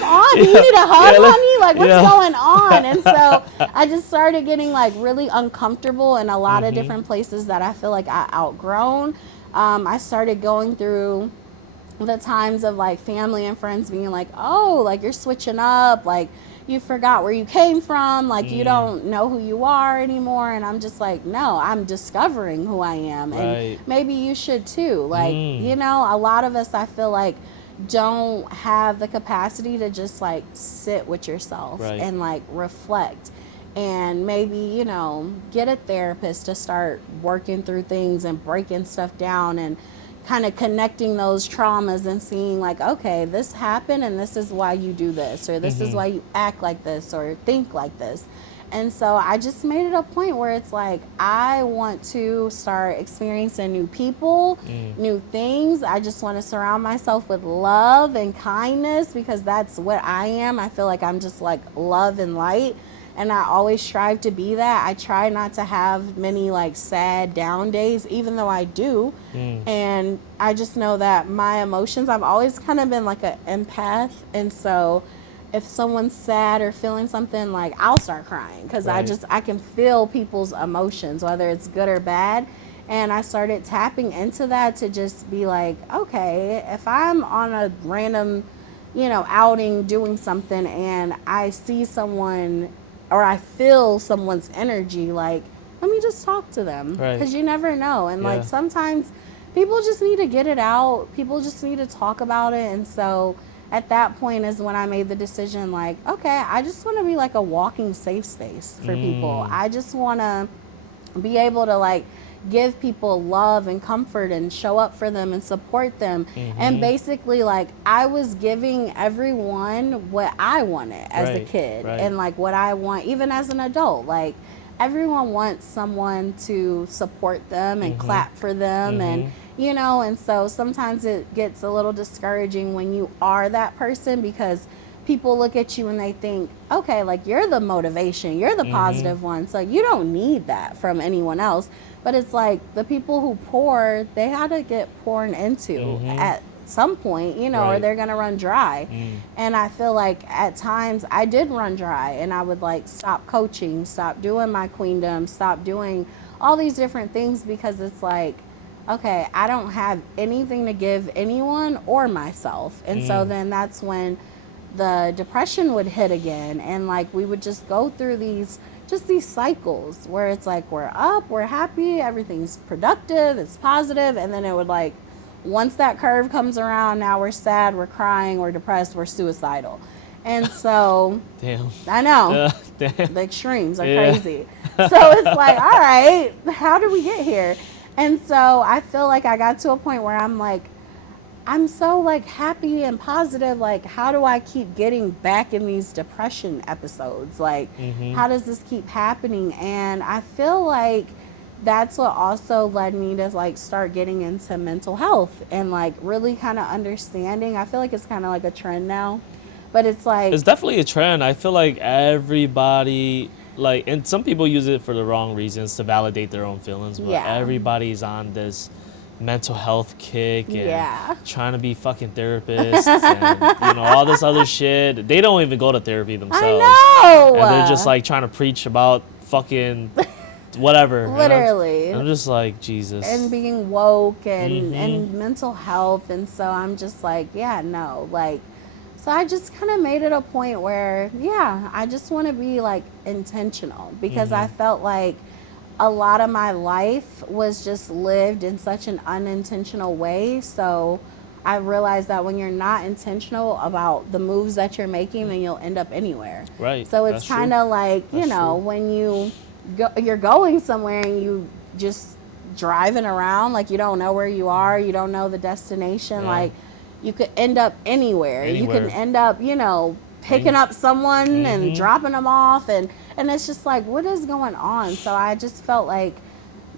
on, you need a hug, honey? Like, what's going on? And so I just started getting like really uncomfortable in a lot of different places that I feel like I outgrown. I started going through the times of like family and friends being like, oh, like you're switching up, like you forgot where you came from, like you don't know who you are anymore. And I'm just like, no, I'm discovering who I am. Right. And maybe you should too. Like, a lot of us, I feel like, don't have the capacity to just like sit with yourself Right. and like reflect. And maybe, get a therapist to start working through things and breaking stuff down and kind of connecting those traumas and seeing like, okay, this happened and this is why you do this, or this is why you act like this or think like this. And so I just made it a point where it's like, I want to start experiencing new people, new things. I just want to surround myself with love and kindness, because that's what I am. I feel like I'm just like love and light. And I always strive to be that. I try not to have many like sad down days, even though I do. And I just know that my emotions, I've always kind of been like an empath. And so if someone's sad or feeling something, like I'll start crying because Right. I can feel people's emotions, whether it's good or bad. And I started tapping into that to just be like, okay, if I'm on a random, outing doing something and I see someone or I feel someone's energy, like, let me just talk to them Right. because you never know. And like Yeah. sometimes people just need to get it out, people just need to talk about it. And so at that point is when I made the decision, like, okay, I just want to be like a walking safe space for people. Mm. I just want to be able to like give people love and comfort and show up for them and support them. And Mhm. basically, like, I was giving everyone what I wanted as a Right. kid Right. and like what I want even as an adult. Like, everyone wants someone to support them and Mhm. clap for them. And Mhm. and so sometimes it gets a little discouraging when you are that person because people look at you and they think, okay, like, you're the motivation, you're the Mhm. positive one, so you don't need that from anyone else. But it's like the people who pour, they had to get poured into Mhm. at some point, or Right. they're gonna run dry. Mm. And I feel like at times I did run dry and I would like stop coaching, stop doing my queendom, stop doing all these different things because it's like, okay, I don't have anything to give anyone or myself. And so Mm. then that's when the depression would hit again. And like we would just go through these cycles where it's like we're up, we're happy, everything's productive, it's positive, and then it would like once that curve comes around, now we're sad, we're crying, we're depressed, we're suicidal. And so Damn. I know Damn. the extremes are Yeah. crazy. So it's like, all right, how did we get here? And so I feel like I got to a point where I'm like, I'm so like happy and positive. Like, how do I keep getting back in these depression episodes? Like, Mhm. how does this keep happening? And I feel like that's what also led me to like start getting into mental health and like really kind of understanding. I feel like it's kind of like a trend now, but it's like, It's definitely a trend. I feel like everybody, like, and some people use it for the wrong reasons to validate their own feelings, but yeah, everybody's on this mental health kick and yeah. trying to be fucking therapists and all this other shit. They don't even go to therapy themselves, and they're just I like trying to preach about fucking whatever. know. And Literally. I'm just like, And Jesus. being woke and Mm-hmm. mental health. And so I'm just like, yeah, no, like, so I just kind of made it a point where, yeah, I just want to be like intentional because I Mm-hmm. felt like a lot of my life was just lived in such an unintentional way. So I realized that when you're not intentional about the moves that you're making, then you'll end up anywhere. Right. So it's That's true. kind of like, That's true. when you're going somewhere and you just driving around, like, you don't know where you are, you don't know the destination, Yeah. like, you could end up anywhere. You can Anywhere. end up, picking Any. up someone and Mm-hmm. dropping them off, and it's just like, what is going on? So I just felt like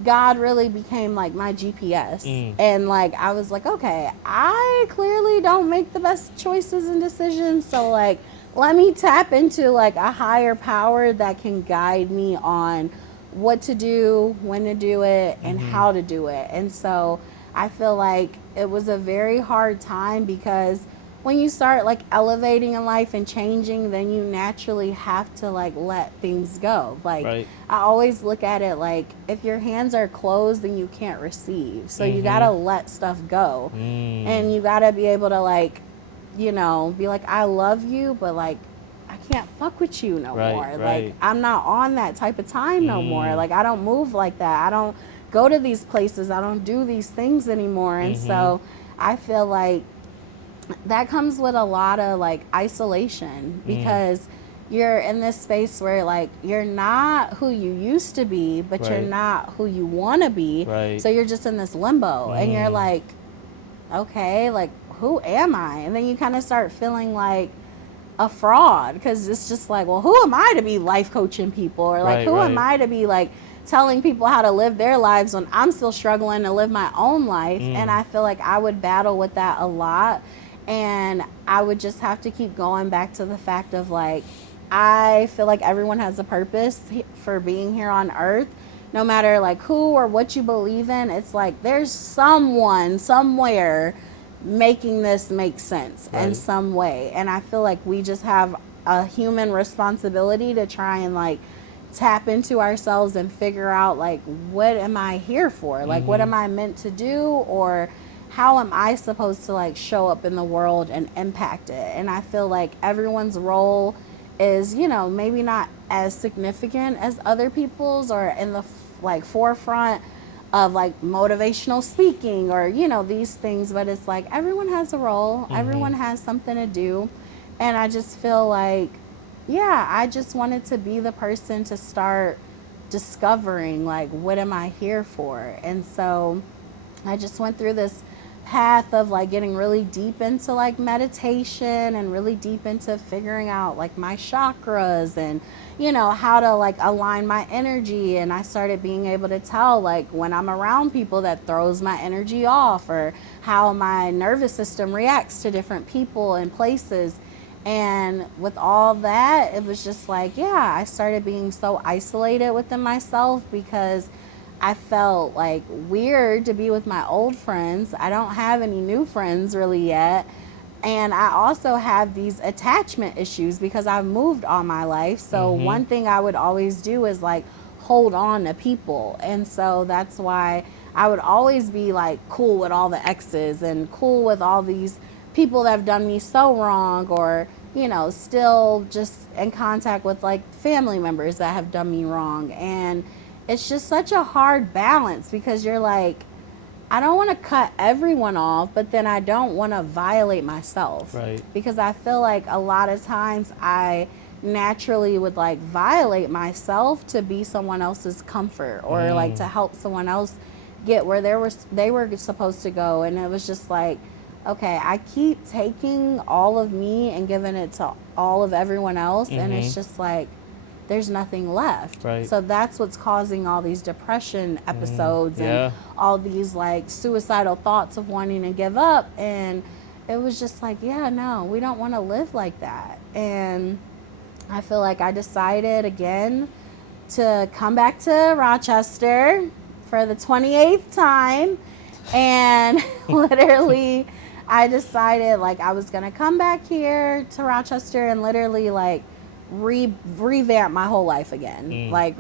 God really became like my GPS. Mm. And like I was like, okay, I clearly don't make the best choices and decisions. So like let me tap into like a higher power that can guide me on what to do, when to do it, and Mm-hmm. how to do it. And so I feel like it was a very hard time because when you start like elevating in life and changing, then you naturally have to like let things go. Like, Right. I always look at it like if your hands are closed, then you can't receive. So you Mm-hmm. gotta let stuff go. Mm. And you gotta be able to like, be like, I love you, but like, I can't fuck with you no Right. more. Like, Right. I'm not on that type of time no more. Mm. Like, I don't move like that. I don't go to these places. I don't do these things anymore. And Mm-hmm. so I feel like that comes with a lot of like isolation Mm. because you're in this space where like you're not who you used to be, but you're Right. not who you want to be. Right. So you're just in this limbo and you're Mm. like, okay, like, who am I? And then you kind of start feeling like a fraud because it's just like, well, who am I to be life coaching people, or like, Right. who am Right. I to be like telling people how to live their lives when I'm still struggling to live my own life? And Mm. I feel like I would battle with that a lot, and I would just have to keep going back to the fact of like, I feel like everyone has a purpose for being here on earth. No matter like who or what you believe in, it's like there's someone somewhere making this make sense in Right. some way. And I feel like we just have a human responsibility to try and like tap into ourselves and figure out like, what am I here for? Like, what Mm-hmm. am I meant to do? Or how am I supposed to like show up in the world and impact it? And I feel like everyone's role is, you know, maybe not as significant as other people's or in the like forefront of like motivational speaking or, you know, these things, but it's like everyone has a role, Mm-hmm. everyone has something to do. And I just feel like, yeah, I just wanted to be the person to start discovering like, what am I here for? And so I just went through this path of like getting really deep into like meditation and really deep into figuring out like my chakras and, you know, how to like align my energy. And I started being able to tell like when I'm around people that throws my energy off, or how my nervous system reacts to different people and places. And with all that, it was just like, yeah, I started being so isolated within myself because I felt like weird to be with my old friends. I don't have any new friends really yet. And I also have these attachment issues because I've moved all my life. So Mm-hmm. one thing I would always do is like hold on to people. And so that's why I would always be like cool with all the exes and cool with all these people that have done me so wrong, or, you know, still just in contact with like family members that have done me wrong. And it's just such a hard balance because you're like, I don't want to cut everyone off, but then I don't want to violate myself, Right. because I feel like a lot of times I naturally would like violate myself to be someone else's comfort, or like to Mm. help someone else get where they were supposed to go. And it was just like, okay, I keep taking all of me and giving it to all of everyone else, and Mm-hmm. it's just like there's nothing left. Right. So that's what's causing all these depression Mm. episodes and Yeah. all these like suicidal thoughts of wanting to give up. And it was just like, yeah, no, we don't want to live like that. And I feel like I decided again to come back to Rochester for the 28th time. And literally, I decided like I was going to come back here to Rochester and literally like revamp my whole life again. Mm. Like,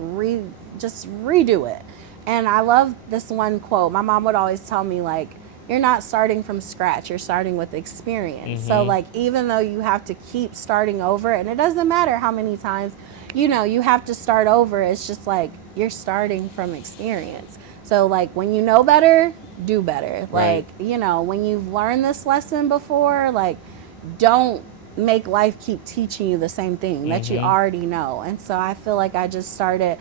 just redo it. And I love this one quote. My mom would always tell me, like, you're not starting from scratch, you're starting with experience. So, Mm-hmm. like, even though you have to keep starting over, and it doesn't matter how many times, you know, you have to start over, it's just like you're starting from experience. So, like, when you know better, do better. Right. Like, you know, when you've learned this lesson before, like, don't make life keep teaching you the same thing that you Mm-hmm. already know. And so I feel like I just started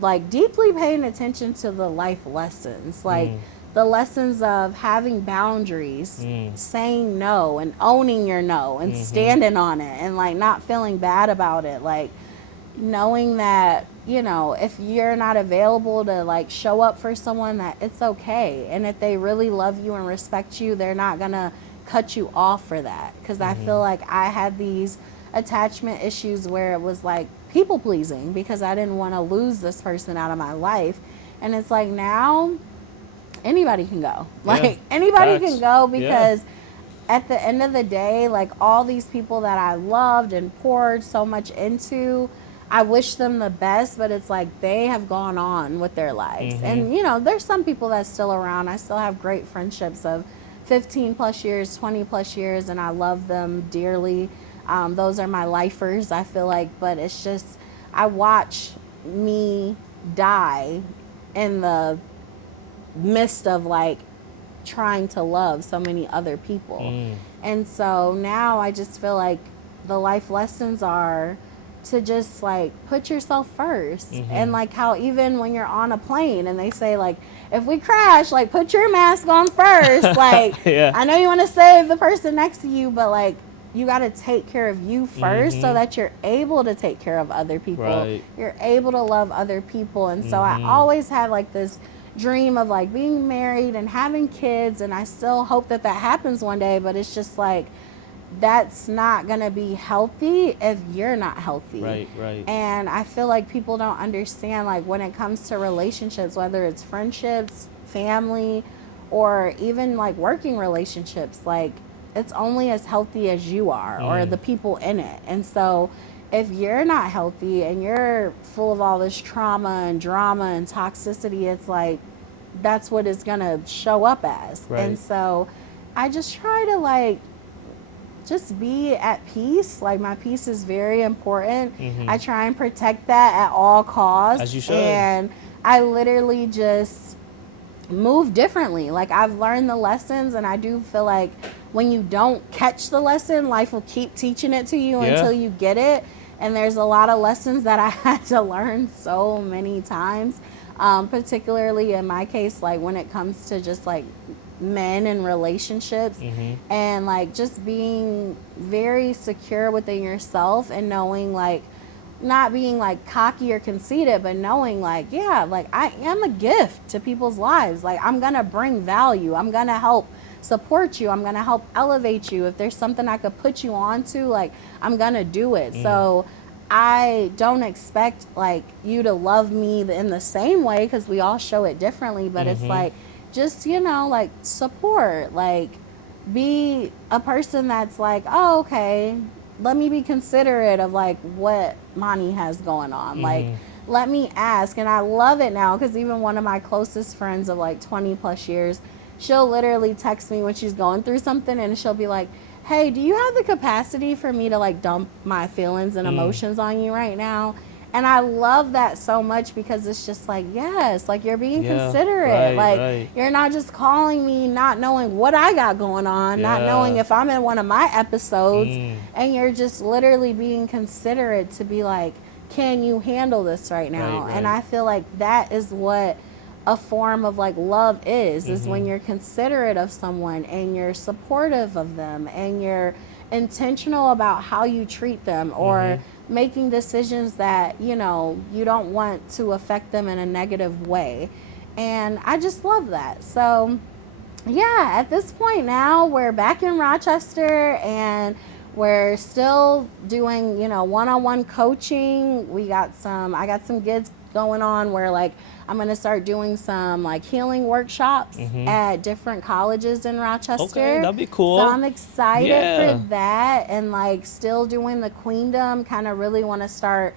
like deeply paying attention to the life lessons, like Mm. the lessons of having boundaries, Mm. saying no and owning your no and Mm-hmm. standing on it and like not feeling bad about it, like knowing that, you know, if you're not available to like show up for someone, that it's okay. And if they really love you and respect you, they're not gonna cut you off for that. Because I Mm-hmm. feel like I had these attachment issues where it was like people pleasing because I didn't want to lose this person out of my life. And it's like now anybody can go. Yeah. Like anybody can Facts. go, Yeah. because at the end of the day, like all these people that I loved and poured so much into, I wish them the best, but it's like they have gone on with their lives. Mm-hmm. And, you know, there's some people that's still around. I still have great friendships of 15 plus years, 20 plus years, and I love them dearly. Those are my lifers, I feel like. But it's just, I watch me die in the midst of like trying to love so many other people. Mm. And so now I just feel like the life lessons are to just like put yourself 1st. Mm-hmm. And like how even when you're on a plane and they say like, if we crash, like put your mask on first. Like, Yeah. I know you want to save the person next to you, but like you got to take care of you first, so Mm-hmm. that you're able to take care of other people. Right. You're able to love other people. And so I Mm-hmm. always had like this dream of like being married and having kids, and I still hope that that happens one day, but it's just like that's not going to be healthy if you're not healthy. Right. Right. And I feel like people don't understand, like when it comes to relationships, whether it's friendships, family, or even like working relationships, like it's only as healthy as you are or the people in it. And so if you're not healthy and you're full of all this trauma and drama and toxicity, it's like that's what it's going to show up as. And Right. so I just try to like just be at peace. Like my peace is very important. I try and protect that at all As you costs. should. And I literally just move differently. Like I've learned the lessons, and I do feel like when you don't catch the lesson, life will keep teaching it to you Yeah. until you get it. And there's a lot of lessons that I had to learn so many times, particularly in my case, like when it comes to just like men and relationships, and like just being very secure within yourself and knowing like not being like cocky or conceited, but knowing like, yeah, like I am a gift to people's lives. Like I'm gonna bring value. I'm gonna help support you. I'm gonna help elevate you. If there's something I could put you onto, like I'm gonna do it. So I don't expect like you to love me in the same way because we all show it differently. But it's like just, you know, like support, like be a person that's like, oh, okay, let me be considerate of like what Mani has going on. Like, let me ask. And I love it now because even one of my closest friends of like 20 plus years, she'll literally text me when she's going through something and she'll be like, hey, do you have the capacity for me to like dump my feelings and emotions on you right now? And I love that so much because it's just like, yes, like you're being Yeah. considerate. Right. Like Right. you're not just calling me not knowing what I got going on, not knowing Yeah. if I'm in one of my episodes, and you're just literally being considerate to be like, can you handle this right now? Right. And Right. I feel like that is what a form of like love is when you're considerate of someone and you're supportive of them and you're intentional about how you treat them, or making decisions that, you know, you don't want to affect them in a negative way. And I just love that. So yeah, at this point now we're back in Rochester and we're still doing, you know, one-on-one coaching. I got some gigs going on where like I'm going to start doing some like healing workshops at different colleges in Rochester. Okay, that'd be So cool. I'm excited for Yeah. that, and like still doing the queendom, kind of really want to start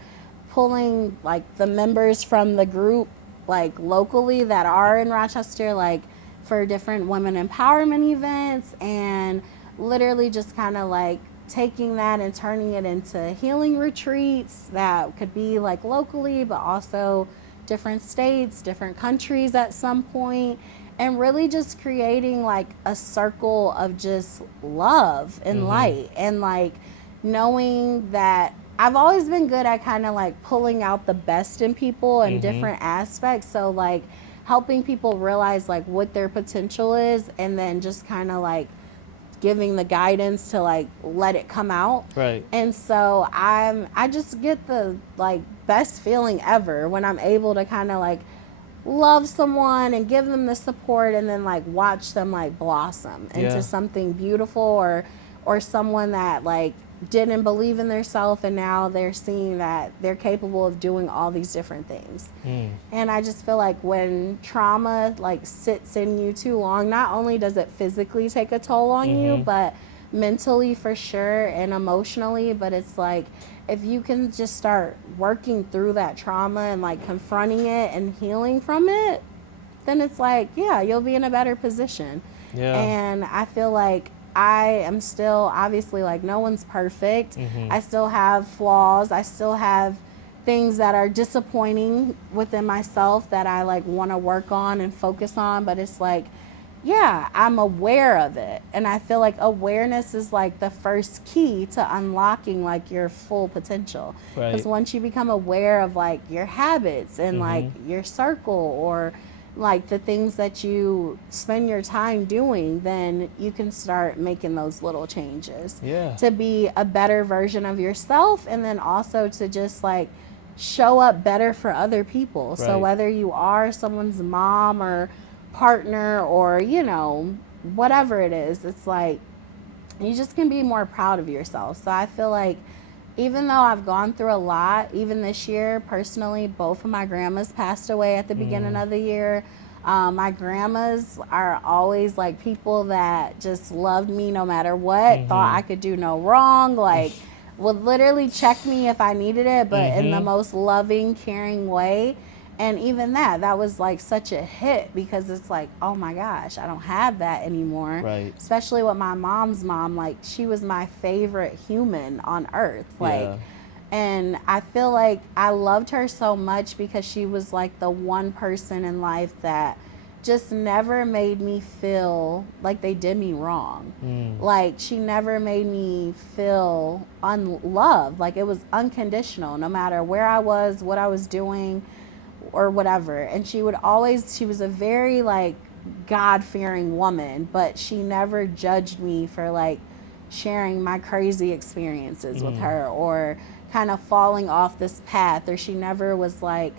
pulling like the members from the group like locally that are in Rochester, like for different women empowerment events, and literally just kind of like taking that and turning it into healing retreats that could be like locally, but also different states, different countries at some point, and really just creating like a circle of just love and light, and like knowing that I've always been good at kind of like pulling out the best in people in different aspects. So like helping people realize like what their potential is, and then just kind of like giving the guidance to like let it come out. Right. And so I just get the like best feeling ever when I'm able to kind of like love someone and give them the support, and then like watch them like blossom Yeah. into something beautiful, or someone that like didn't believe in themselves and now they're seeing that they're capable of doing all these different things. And I just feel like when trauma like sits in you too long, not only does it physically take a toll on you, but mentally for sure, and emotionally. But it's like if you can just start working through that trauma and like confronting it and healing from it, then it's like, yeah, you'll be in a better position. Yeah. And I feel like I am still, obviously, like no one's perfect. I still have flaws. I still have things that are disappointing within myself that I like want to work on and focus on. But it's like, yeah, I'm aware of it. And I feel like awareness is like the first key to unlocking like your full potential. Because Right. once you become aware of like your habits and like your circle, or like the things that you spend your time doing, then you can start making those little changes Yeah. to be a better version of yourself, and then also to just like show up better for other people. So Right. whether you are someone's mom or partner, or you know, whatever it is, it's like you just can be more proud of yourself. So I feel like even though I've gone through a lot, even this year personally, both of my grandmas passed away at the beginning of the year. My grandmas are always like people that just loved me no matter what, thought I could do no wrong, like would literally check me if I needed it, but in the most loving, caring way. And even that was like such a hit because it's like, oh my gosh, I don't have that anymore. Right. Especially with my mom's mom, like she was my favorite human on earth. Like, Yeah. and I feel like I loved her so much because she was like the one person in life that just never made me feel like they did me wrong. Like she never made me feel unloved. Like it was unconditional no matter where I was, what I was doing or whatever. And she was a very like God-fearing woman, but she never judged me for like sharing my crazy experiences with her or kind of falling off this path, or she never was like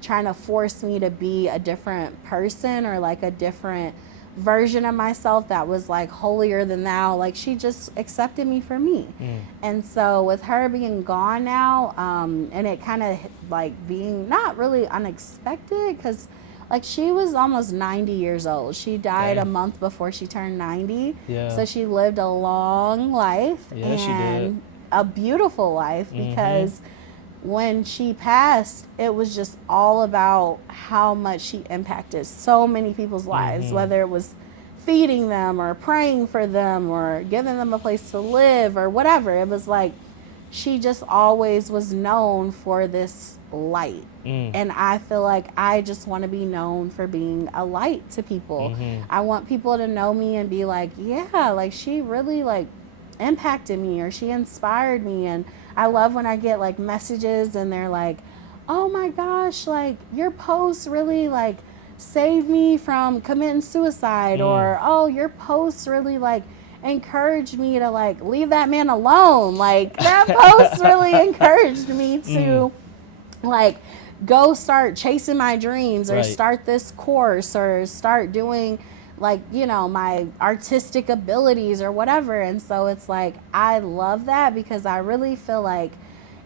trying to force me to be a different person or like a different version of myself that was like holier than thou. Like she just accepted me for me. And so with her being gone now, and it kind of like being not really unexpected because like she was almost 90 years old. She died a Dang. month before she turned 90. Yeah. So she lived a long life Yeah, she did. and a beautiful life because when she passed, it was just all about how much she impacted so many people's lives, whether it was feeding them or praying for them or giving them a place to live or whatever. It was like she just always was known for this light. And I feel like I just want to be known for being a light to people. I want people to know me and be like, yeah, like she really like impacted me or she inspired me. And I love when I get like messages and they're like, oh my gosh, like your posts really like saved me from committing suicide, or oh, your posts really like encouraged me to like leave that man alone. Like that post really encouraged me to like go start chasing my dreams or Right. start this course or start doing like, you know, my artistic abilities or whatever. And so it's like I love that because I really feel like,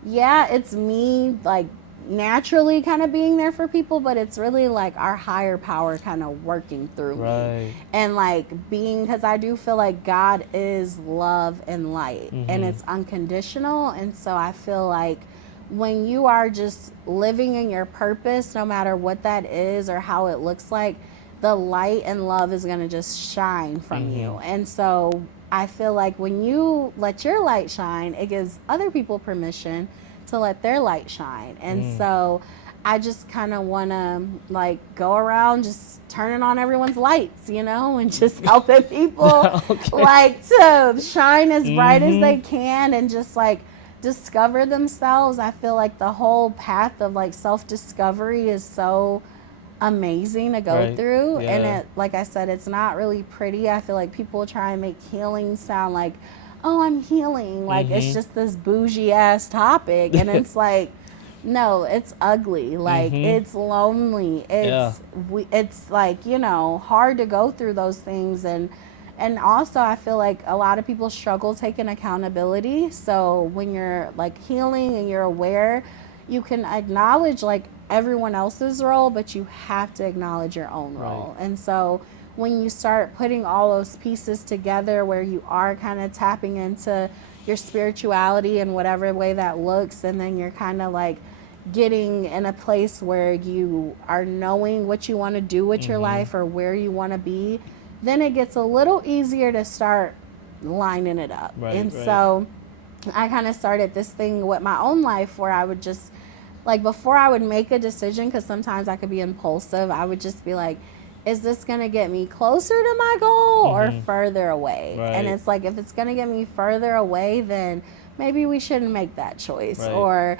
yeah, it's me like naturally kind of being there for people, but it's really like our higher power kind of working through Right. me and like being, because I do feel like God is love and light and it's unconditional. And so I feel like when you are just living in your purpose, no matter what that is or how it looks like, the light and love is going to just shine from you. And so I feel like when you let your light shine, it gives other people permission to let their light shine. And so I just kind of want to like go around just turning on everyone's lights, you know, and just helping people like to shine as bright as they can and just like discover themselves. I feel like the whole path of like self-discovery is so amazing to go Right. through. Yeah. And it, like I said, it's not really pretty. I feel like people try and make healing sound like, oh, I'm healing, like it's just this bougie ass topic. And it's like, no, it's ugly, like it's lonely, it's it's like, you know, hard to go through those things. And also I feel like a lot of people struggle taking accountability. So when you're like healing and you're aware, you can acknowledge like everyone else's role, but you have to acknowledge your own role. And so when you start putting all those pieces together where you are kind of tapping into your spirituality in whatever way that looks, and then you're kind of like getting in a place where you are knowing what you want to do with your life or where you want to be, then it gets a little easier to start lining it up. So I kind of started this thing with my own life where I would just, like, before I would make a decision, because sometimes I could be impulsive, I would just be like, is this going to get me closer to my goal or further away? And it's like, if it's going to get me further away, then maybe we shouldn't make that choice. Or,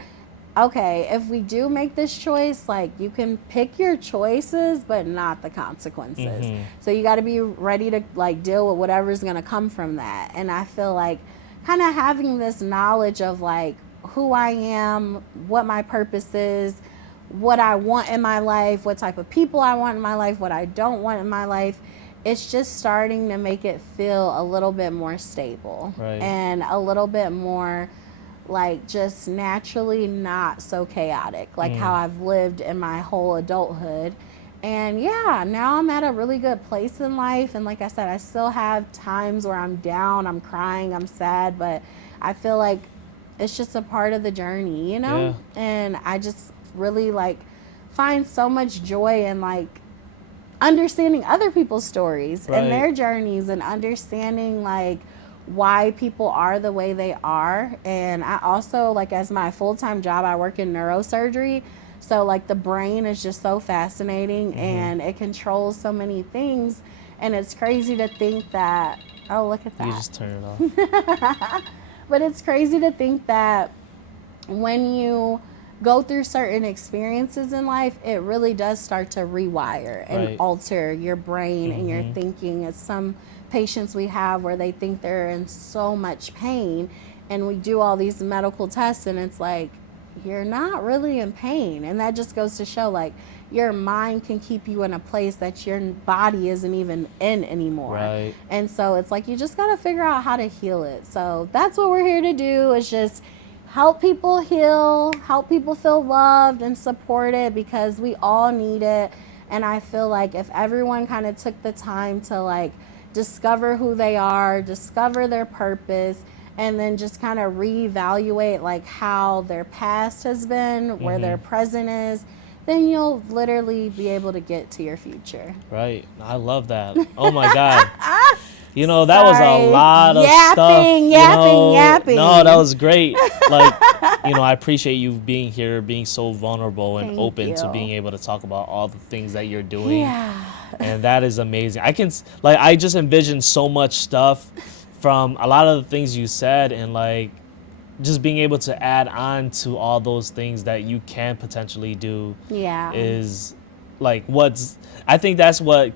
okay, if we do make this choice, like, you can pick your choices, but not the consequences. So you got to be ready to, like, deal with whatever's going to come from that. And I feel like kind of having this knowledge of, like, who I am, what my purpose is, what I want in my life, what type of people I want in my life, what I don't want in my life, it's just starting to make it feel a little bit more stable and a little bit more like just naturally not so chaotic, like how I've lived in my whole adulthood. And yeah, now I'm at a really good place in life. And like I said, I still have times where I'm down, I'm crying, I'm sad, but I feel like it's just a part of the journey, you know? Yeah. And I just really like find so much joy in like understanding other people's stories and Right. their journeys and understanding like why people are the way they are. And I also like as my full-time job I work in neurosurgery, so like the brain is just so fascinating Hmm. and it controls so many things. And it's crazy to think that, oh look at You that. just turn it off. But it's crazy to think that when you go through certain experiences in life, it really does start to rewire and Right. alter your brain and your Hmm. thinking. It's some patients we have where they think they're in so much pain, and we do all these medical tests, and it's like, you're not really in pain. And that just goes to show like your mind can keep you in a place that your body isn't even in anymore. Right. And so it's like you just got to figure out how to heal it. So that's what we're here to do, is just help people heal, help people feel loved and supported, because we all need it. And I feel like if everyone kind of took the time to like discover who they are, discover their purpose, and then just kind of reevaluate like how their past has been, where Hmm. their present is, then you'll literally be able to get to your future. Right. I love that. Oh my God. That was a Sorry. lot of stuff. Yapping, yapping, No, that yapping. was great. Like, I appreciate you being here, being so vulnerable and Thank open to you. being able to talk about all the things that you're doing. Yeah. And that is amazing. I just envision so much stuff from a lot of the things you said, and like just being able to add on to all those things that you can potentially do Yeah. is like I think that's what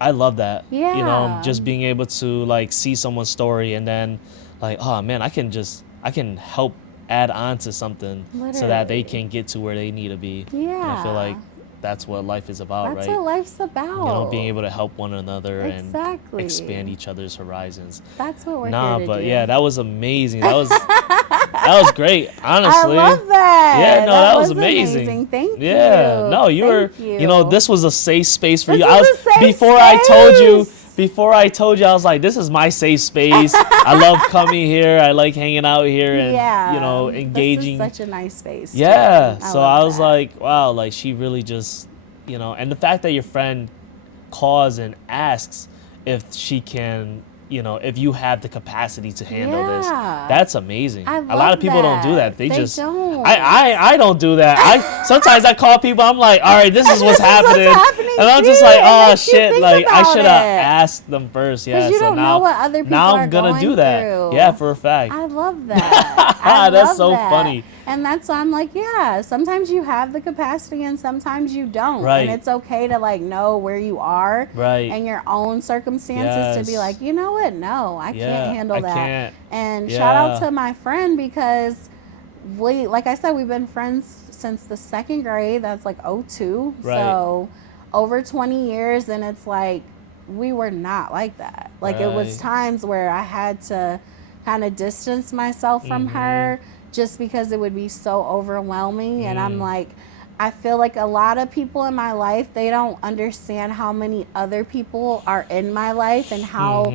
I love that. Yeah. Just being able to like see someone's story and then like, oh man, I can help add on to something so that they Literally. can get to where they need to be. And I feel like Yeah. that's what life is about, That's right? what life's Being about. able to help one another and Exactly. expand each other's horizons. That's what we're here Nah, to but do. yeah, that was amazing. That was great, I honestly. love Yeah, that. no, That that was was amazing. amazing. Thank Yeah, you. no, you were, Thank you. this was a safe space for This you. is a safe space. Before I told you, I was like, this is my safe space. I love coming here. I like hanging out here and, Yeah. This is engaging. such a nice space. Too. Yeah. I So love I was that. like, wow, like she really just, and the fact that your friend calls and asks if she can, if you have the capacity to handle this, Yeah. that's amazing. I A lot love of people don't do that. that. They just, don't. I don't do that. Sometimes I call people, I'm like, all right, this is what's happening. happening And I'm too. just like, It oh makes you shit, think like I about should have it. asked them first. Yeah. Because you So don't know now, what other people now are I'm gonna going do that. through. Yeah, for a fact. I love that. I That's love so that. funny. And that's why I'm like, yeah, sometimes you have the capacity and sometimes you don't. Right. And it's okay to like know where you are Right. and your own circumstances to be Yes. like, you know what? No, I Yeah, can't handle I that. can't. And shout out Yeah. to my friend, because like I said, we've been friends since the second grade. That's like '02. Right. So over 20 years. And it's like, we were not like that. Like it was Right. times where I had to kind of distance myself from her just because it would be so overwhelming. And I'm like, I feel like a lot of people in my life, they don't understand how many other people are in my life and how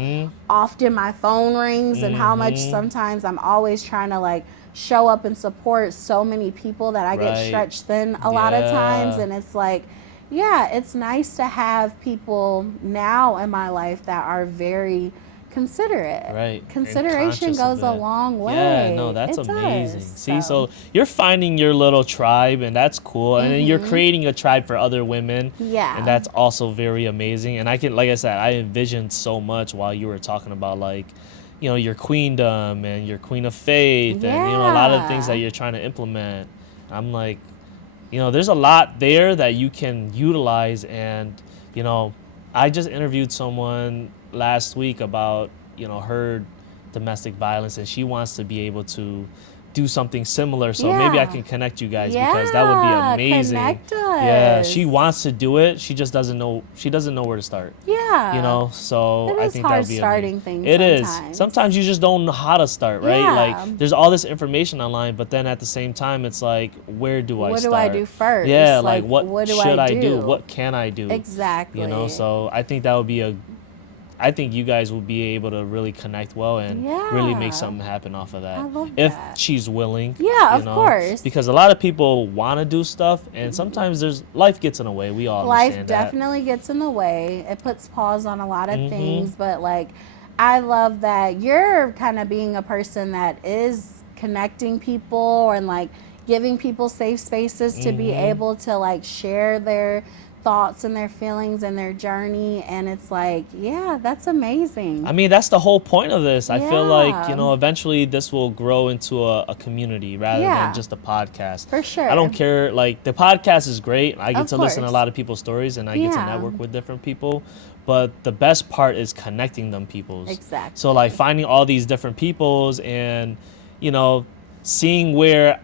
often my phone rings and how much sometimes I'm always trying to like show up and support so many people that I get Right. stretched thin a lot of times. Yeah. And it's like, yeah, it's nice to have people now in my life that are very considerate. Right. And Consideration conscious of goes a it. long way. Yeah, no, that's It amazing. does. See, so you're finding your little tribe, and that's cool. And then you're creating a tribe for other women. Yeah. And that's also very amazing. And like I said, I envisioned so much while you were talking about like, your queendom and your queen of faith and, a lot of things that Yeah. you're trying to implement. I'm like, there's a lot there that you can utilize. And, I just interviewed someone last week about, her domestic violence, and she wants to be able to do something similar, so maybe I Yeah. can connect you guys because that would be amazing. Connect Yeah, us. she wants to do it. She just doesn't know. She doesn't know where to start. Yeah. You know, so It I is think hard that'd be starting amazing. things It is. sometimes. Sometimes you just don't know how to start, right? Yeah. Like there's all this information online, but then at the same time, it's like, where do I What start? do I do first? Yeah, Like, like what what do should I I do? do? What can I do? Exactly. You know, so I think that would be a. I think you guys will be able to really connect well and really make Yeah. something happen off of that. I love if that. she's willing. Yeah, you of know, course. Because a lot of people want to do stuff, and sometimes there's life gets in the way. We all Life understand definitely gets in the way. It puts pause on a lot of Mhm. things, but like I love that you're kind of being a person that is connecting people and like giving people safe spaces to be Mhm. able to like share their thoughts and their feelings and their journey, and it's like, yeah, that's amazing. I mean, that's the whole point of this. I feel like, Yeah. you know, eventually this will grow into a community rather Yeah. than just a podcast. For sure. I don't care. Like, the podcast is great. I get Of to listen to a course. lot of people's stories and I get to Yeah. network with different people. But the best part is connecting them peoples. Exactly. So, like, finding all these different peoples and, you know, seeing where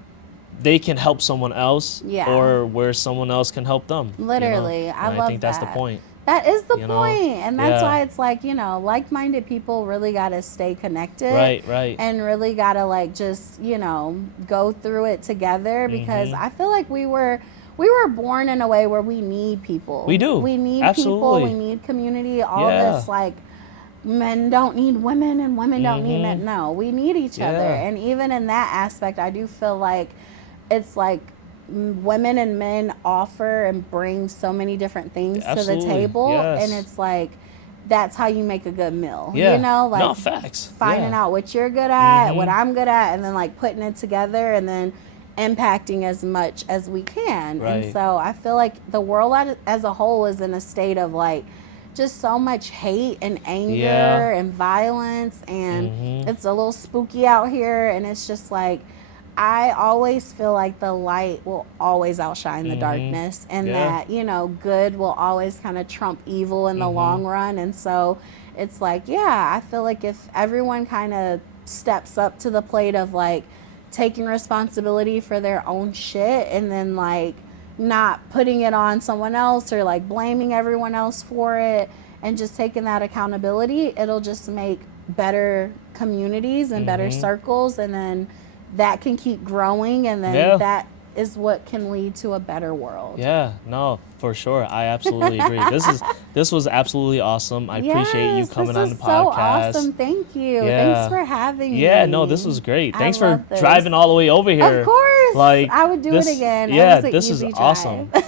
they can help someone else Yeah. or where someone else can help them. you know? Literally, I And love I think that's the that. point. That is the You know? point. And that's Yeah. why it's like, you know, like-minded people really got to stay connected. Right, right. And really got to like just, you know, go through it together because Mhm. I feel like we were born in a way where we need people. We do. We need Absolutely. people, we need community, all Yeah. this like men don't need women and women don't need men. Mhm. No, we need each other. Yeah. And even in that aspect, I do feel like it's like women and men offer and bring so many different things to the Absolutely, table, yes. and it's like that's how you make a good meal. Yeah. You know, like no, facts. finding Yeah. out what you're good at, Mhm. what I'm good at, and then like putting it together and then impacting as much as we can. Right. And so I feel like the world as a whole is in a state of like just so much hate and anger Yeah. and violence, and Mhm. it's a little spooky out here, and it's just like I always feel like the light will always outshine the Mhm. darkness, and Yeah. that, you know, good will always kind of trump evil in the Mhm. long run. And so it's like, yeah, I feel like if everyone kind of steps up to the plate of like taking responsibility for their own shit and then like not putting it on someone else or like blaming everyone else for it and just taking that accountability, it'll just make better communities and better Mhm. circles, and then that can keep growing, and then Yeah. that is what can lead to a better world. Yeah, no, for sure. I absolutely agree. This was absolutely awesome. I appreciate you Yes, coming this on the is podcast. so awesome. Thank you. Yeah. Thanks for having me. Yeah, no, this was great. I Thanks for love this. driving all the way over here. Of course. Like I would do this, it again. Yeah, It was an this is easy awesome. drive.